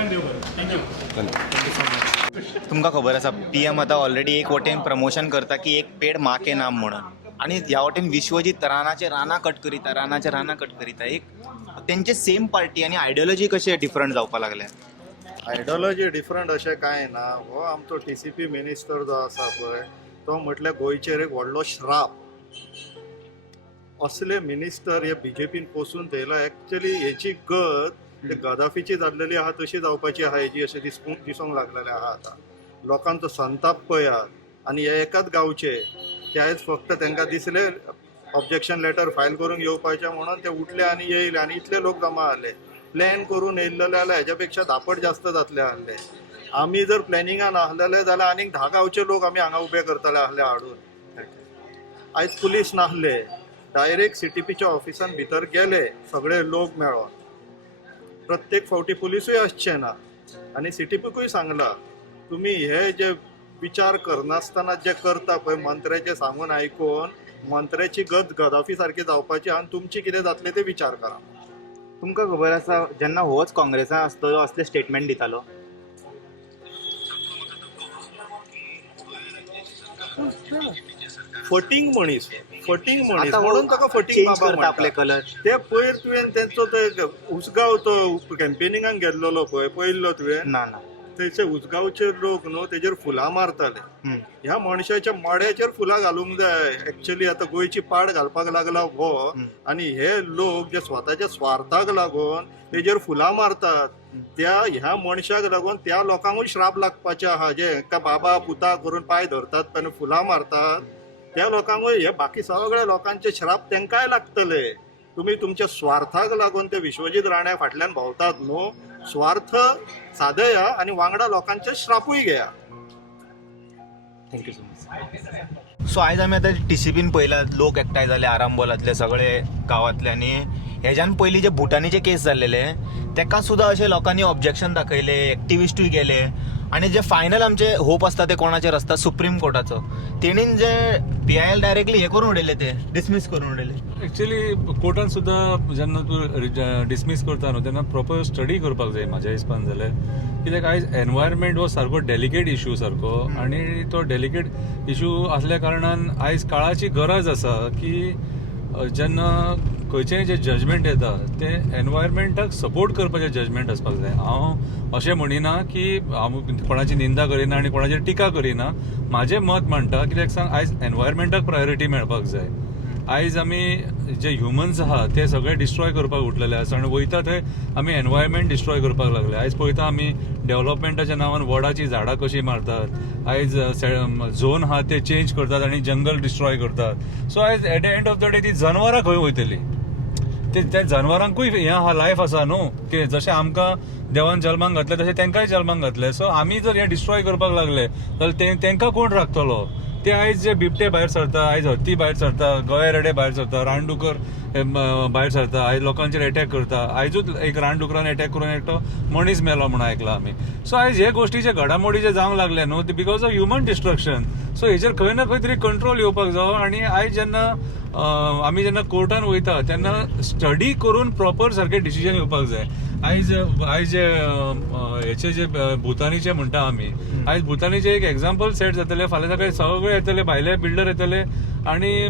तुमकां खबर आसा PM आतां ऑलरेडी एक वटेन प्रमोशन करता की एक पेड माँ के नाम म्हणून, आनी ह्या वटेन विश्वजीत रानाचे रानां कट करीता. एक तेंचे सेम पार्टी आनी आयडियोलॉजी कशें डिफरंट जावपाक लागल्या? आयडियोलॉजी डिफरंट अशें कांय ना. हो आमचो TCP मिनिस्टर जो आसा पळय तो म्हटल्यार गोंयचेर एक व्हडलो श्राप. असले मिनिस्टर हे BJPन पोसून थेयला. एक्चुअली हेची गत गदाफीची जाल्लेली आहा तशी जावपाची आहा हेजी, अशें दिसूंक लागलेलें आहा. आतां लोकांचो संताप पळयात. आनी हे एकाच गांवचे ते आयज फक्त तांकां दिसले ऑब्जेक्शन लेटर फायल करूंक येवपाचें म्हणून ते उठले आनी येयले आनी इतले लोक जमा जाले. प्लॅन करून येयल्लेले जाल्यार हेज्या पेक्षा धापट जास्त जातले आहले. आमी जर प्लॅनिंगान आहलेले जाल्यार आनीक 10 गांवचे लोक आमी हांगा उबे करतले आहले हाडून. आयज पुलीस नाहले, डायरेक्ट CTPच्या ऑफिसान भितर गेले सगळे लोक मेळोन. प्रत्येक फावटी पुलिसूय आसचें ना. आनी CTPकूय सांगलां तुमी हे जे विचार करनासतना जे करता पळय मंत्र्याचे सांगून आयकून, मंत्र्याची गत गदाफी सारकी जावपाची आनी तुमची कितें जातलें ते विचार करा. तुमकां खबर आसा जेन्ना होच काँग्रेसान आसतलो असले स्टेटमेंट दितालो, फटींग मनीस म्हणून ताका फटींग बाबा करता आपले कलर. ते पयर तुवें तेंचो ते उसगांव तो कॅम्पेनिंगाक गेल्लो पळय पयल्लो तुवें ना थंयचे उसगांवचे लोक न्हू तेजेर फुलां मारताले. ह्या मनशाच्या माड्याचेर फुलां घालूंक जाय. एक्चुअली आतां गोंयची पाड घालपाक लागला हो, आनी हे लोक जे स्वताच्या स्वार्थाक लागून तेजेर फुलां मारतात. ह्या मनशाक लागून त्या लोकांकूय श्राप लागपाचे आहा जे एका बाबा पुता करून पांय धरतात आनी फुलां मारतात. त्या लोकांकूय हे बाकी सगळ्या लोकांचे श्राप तांकांय लागतले. तुमी तुमच्या स्वार्थाक लागून ते विश्वजीत राण्या फाटल्यान भोंवतात न्हू, स्वार्थ सादया आनी वांगडा लोकांचे श्रापूय घेया. Thank you so much. सो आयज आमी आतां TCPन पयला लोक एकठांय जाले आरांबोलांतले सगळे गांवांतले, आनी हेज्यान पयलीं जे भुटानीचे केस जाल्लेले तेका सुद्दां अशे लोकांनी ऑब्जेक्शन दाखयले, एक्टिविस्टूय गेले आणि जे फायनल आमचे होप असता ते कोणाचेर आसता सुप्रीम कोर्टाचो. तेणीन जे PIL डायरेक्टली हे करून उडयले, ते डिसमीस करून उडयले. एक्चुअली कोर्टान सुद्दां जेन्ना तूं डिसमीस करता न्हू तेन्ना प्रोपर स्टडी करपाक जाय म्हाज्या हिसपान जाल्यार. कित्याक आयज एनवायरमेंट हो सारको डेलिकेट इशू सारको, आनी तो डेलिकेट इशू असल्या कारणान आयज काळाची गरज आसा की जेन्ना खंयचेंय जे जजमेंट येता ते एनवायरमेंटाक सपोर्ट करपाचें जजमेंट आसपाक जाय. हांव अशें म्हणिना की हांव कोणाची निंदा करिना आनी कोणाचेर टिका करिना, म्हाजें मत मांडटा. कित्याक सांग, आयज एनवायरमेंटाक प्रायोरिटी मेळपाक जाय. आयज आमी जे ह्युमन्स आहा ते सगळे डिस्ट्रॉय करपाक उठलेले आसा आनी वयता थंय आमी एनवायरमेंट डिस्ट्रॉय करपाक लागले. आयज पळयता आमी डेव्हलपमेंटाच्या नांवान वडाची झाडां कशीं मारतात, आयज झोन आहा ते चेंज करतात आनी जंगल डिस्ट्रॉय करतात. सो आयज at the end of the day ती जनवरां खंय वयतली? त्या जनवरांकूय हें आहा, लायफ आसा न्हू, की जशें आमकां देवान जल्माक घातले तशें तेंकांय जल्माक घातले. सो आमी जर हें डिस्ट्रॉय करपाक लागले जाल्यार तेंकां कोण राखतलो? ते आयज जे बिबटे भायर सरता, आयज हत्ती भायर सरता, गवे रेडे भायर सरता, रानडुकर भायर सरता, आयज लोकांचेर अटॅक करता. आयजूच एक रानडुकरान अटॅक करून एकटो मनीस मेलो म्हणून आयकला आमी. सो आयज हे गोश्टीचे घडामोडी जे जावंक लागले न्हू, because of human destruction. So हेचेर खंय ना खंय तरी कंट्रोल येवपाक जावो. आनी आयज जेन्ना आमी जेन्ना कोर्टान वयता तेन्ना स्टडी करून प्रॉपर सारकें डिसिजन येवपाक जाय. आयज जे हेचे जे भुतानीचे म्हणटा आमी, आयज भुतानीचे एक एक्झाम्पल सेट जातले, फाल्यां सकाळी सगळे येतले, भायले बिल्डर येतले आनी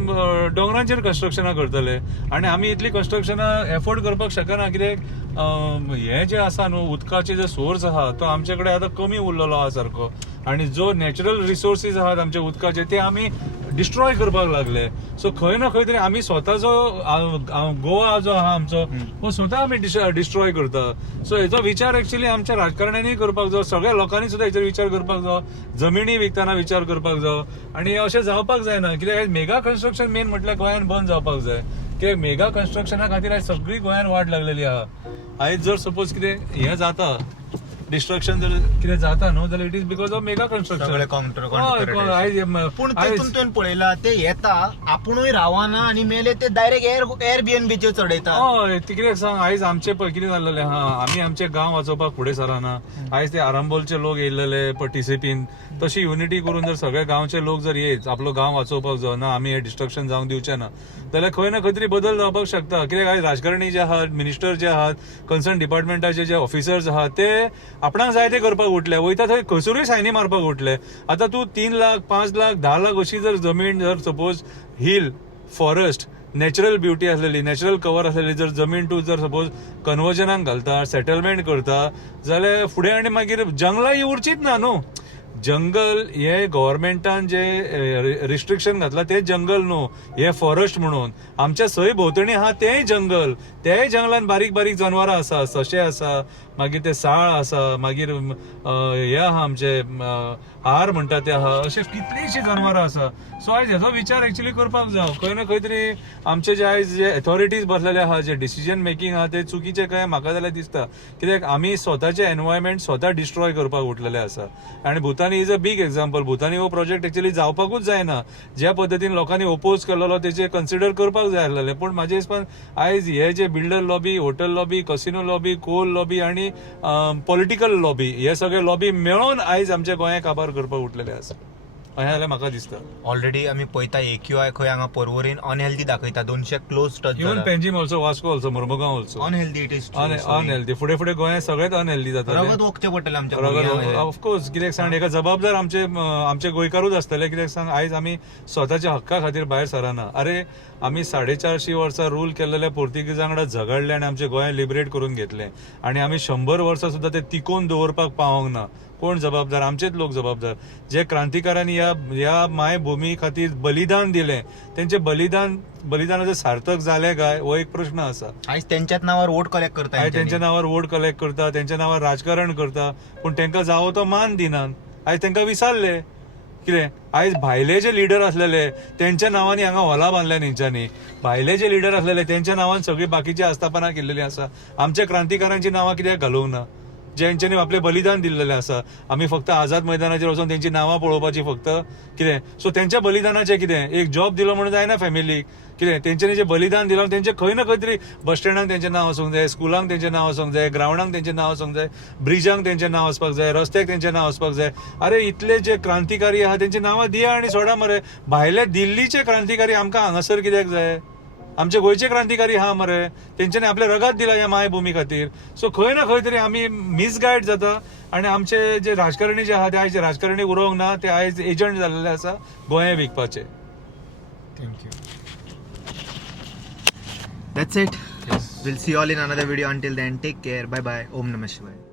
दोंगरांचेर कन्स्ट्रक्शनां करतले. आनी आमी इतली कन्स्ट्रक्शनां एफोर्ड करपाक शकना, कित्याक हे जे आसा न्हू, उदकाचे जे सोर्स आहा तो आमचे कडेन आतां कमी उरलेलो आहा सारको. आनी जो नॅचरल रिसोर्सीस आहात आमचे उदकाचे ते आमी डिस्ट्रॉय करपाक लागले. सो खंय ना खंय तरी आमी स्वताचो गोवा जो आहा आमचो हो स्वता आमी डिस्ट्रॉय करता. सो हेचो विचार एक्चुअली आमच्या राजकारण्यांनी करपाक जाय, सगळ्या लोकांनी सुद्दां हेचेर विचार करपाक जाय, जमिनी विकताना विचार करपाक जाय. आनी अशें जावपाक जायना, कित्याक मेगा कन्स्ट्रक्शन मेन म्हटल्यार गोंयान बंद जावपाक जाय. कित्याक मेगा कन्स्ट्रक्शना खातीर आयज सगळी गोंयान वाट लागलेली आहा. आयज जर सपोज कितें हें जाता, डिस्ट्रक्शन जर कितें जाता न्हू, जाल्यार it is because of mega construction. पूण तेतून तुवें पळयला ते येता, आपुणूय रावना आनी मेले ते डायरेक्ट एअरबीएनबीचेर चडयता. हय, कितें सांग, आयज आमचे पळय कितें जाल्लेलें आहा, आमी आमचे गांव वाचोवपाक फुडें सराना. आयज ते आरांबोलचे लोक येयलेले TCPन, तशी युनिटी करून जर सगळे गांवचे लोक जर येत, आपलो गांव वाचोवपाक जाय ना, आमी हे डिस्ट्रक्शन जावंक दिवचे ना, जाल्यार खंय ना खंय तरी बदल जावपाक शकता. कित्याक आयज राजकारणी जे आहात, मिनिस्टर जे आहात, कन्सर्न डिपार्टमेंटाचे जे ऑफिसर्स आहात, ते आपणाक जाय ते करपाक उठले, वयता थंय खंयसरूय सायनी मारपाक उठले. आतां तूं 3 लाख 5 लाख 10 लाख अशी जर जमीन जर suppose hill forest natural beauty असलेली, नॅचरल कवर असलेली जर जमीन तूं जर सपोज कन्वर्जनाक घालता, सेटलमेंट करता, जाल्यार फुडें आनी मागीर जंगलां ही उरचीच ना न्हू. जंगल हे गव्हर्मेंटान जे रिस्ट्रिक्शन घातला ते जंगल न्हू, हे फॉरेस्ट म्हणून. आमच्या सय भोंवतणी आहा तेय जंगल, तेय जंगलान बारीक बारीक जनावरां आसा, सशे आसा, मागीर ते साळ आसा, मागीर हे आहा आमचे हार म्हणटा ते आहा, अशे कितलीशीं जनावरां आसा. सो आयज हेचो विचार एक्चुअली करपाक जाय. खंय ना खंय तरी आमचे जे आयज जे अथॉरिटीज बसलेले आहा, जे डिसिजन मेकींग आहा, ते चुकीचे काय म्हाका जाल्यार दिसता. कित्याक आमी स्वताचे एनवायरमेंट स्वता डिस्ट्रॉय करपाक उठलेले आसा. आनी Bhutani is a big example. Bhutani हो प्रोजेक्ट एक्चुअली जावपाकूच जायना. ज्या पद्दतीन लोकांनी ओपोज केलेलो तेचे कन्सिडर करपाक जाय आसलेलें, पूण म्हाज्या हिसपान आयज हे जे builder lobby, hotel lobby, casino lobby, coal lobby आनी पॉलिटिकल लॉबी, हे सगळे लॉबी मेळोन आयज आमच्या गोंयाक काबार करपाक उठलेले आसा, अशें जाल्यार म्हाका दिसता. ऑलरेडी आमी पळयता AQI खंय हांगा पर्वरीन अनहेल्दी दाखयता, 200 close touch. Even Panjim also, Vasco also, Mormugao also unhealthy. It is unhealthy. फुडें फुडें गोंयांत सगळेंच अनहेल्दी जाता. रगत ओकचें पडटलें आमच्या. ऑफकोर्स, कित्याक सांग, हेका जबाबदार आमचे गोंयकारूच आसतले. कित्याक सांग, आयज आमी स्वताच्या हक्का खातीर भायर सराना. अरे आमी 450 वर्सां रूल केलेल्या पोर्तुगीजां वांगडा झगडले आनी आमचे गोंय लिबरेट करून घेतले, आनी आमी 100 वर्सां सुद्दां ते तिकोवन दवरपाक पावोंक ना. कोण जबाबदार? आमचेच लोक जबाबदार. जे क्रांतिकारांनी ह्या मायभुमी खातीर बलिदान दिलें, तेंचे बलिदानाचें सार्थक जालें काय, हो एक प्रश्न आसा. आयज तेंच्याच नांवार वोट कलेक्ट करता, आयज तेंच्या नांवार वोट कलेक्ट करता, तेंच्या नांवार राजकारण करता, पूण तेंकां जावो तो मान दिनात. आयज तेंकां विसारले. कितें आयज भायले जे लिडर असलेले तेंच्या नांवांनी हांगा हॉलां बांदल्या तेंच्यांनी. भायले जे लिडर असलेले तेंच्या नांवान सगळी बाकीची आस्थापनां केल्लेली आसा. आमच्या क्रांतिकारांची नांवां कित्याक घालूंक ना? जेंच्यांनी आपले बलिदान दिल्लेले आसा. आमी फक्त आझाद मैदानाचेर वचून तेंची नांवां पळोवपाची फक्त कितें. सो तेंच्या बलिदानाचें कितें, एक जॉब दिलो म्हणून जायना फॅमिलीक. कितें तेंच्यांनी जें बलिदान दिलां तेंचें खंय ना खंय तरी बस स्टँडाक तेंचें नांव आसूंक जाय, स्कुलांक तेंचें नांव आसूंक जाय, ग्रावंडाक तेंचें नांव आसूंक जाय, ब्रिजांक तेंचें नांव आसपाक जाय, रस्त्याक तेंचें नांव आसपाक जाय. अरे इतले जे क्रांतिकारी आहा तेंची नांवां दिया आनी सोडा मरे. भायले दिल्लीचे क्रांतिकारी आमकां हांगासर कित्याक जाय? आमचे गोंयचे क्रांतिकारी आहा मरे, तेंच्यांनी आपले रगत दिला ह्या मायभुमी खातीर. सो खंय ना खंय तरी आमी मिसगायड जाता आनी आमचे जे राजकारणी जे आहा ते आयज राजकारणी उरोवंक ना, ते आयज एजंट जाल्ले आसा गोंया विकपाचे. Thank you. That's it. We'll see you all in another video. Until then, take care. Bye bye. Om Namah Shivaya.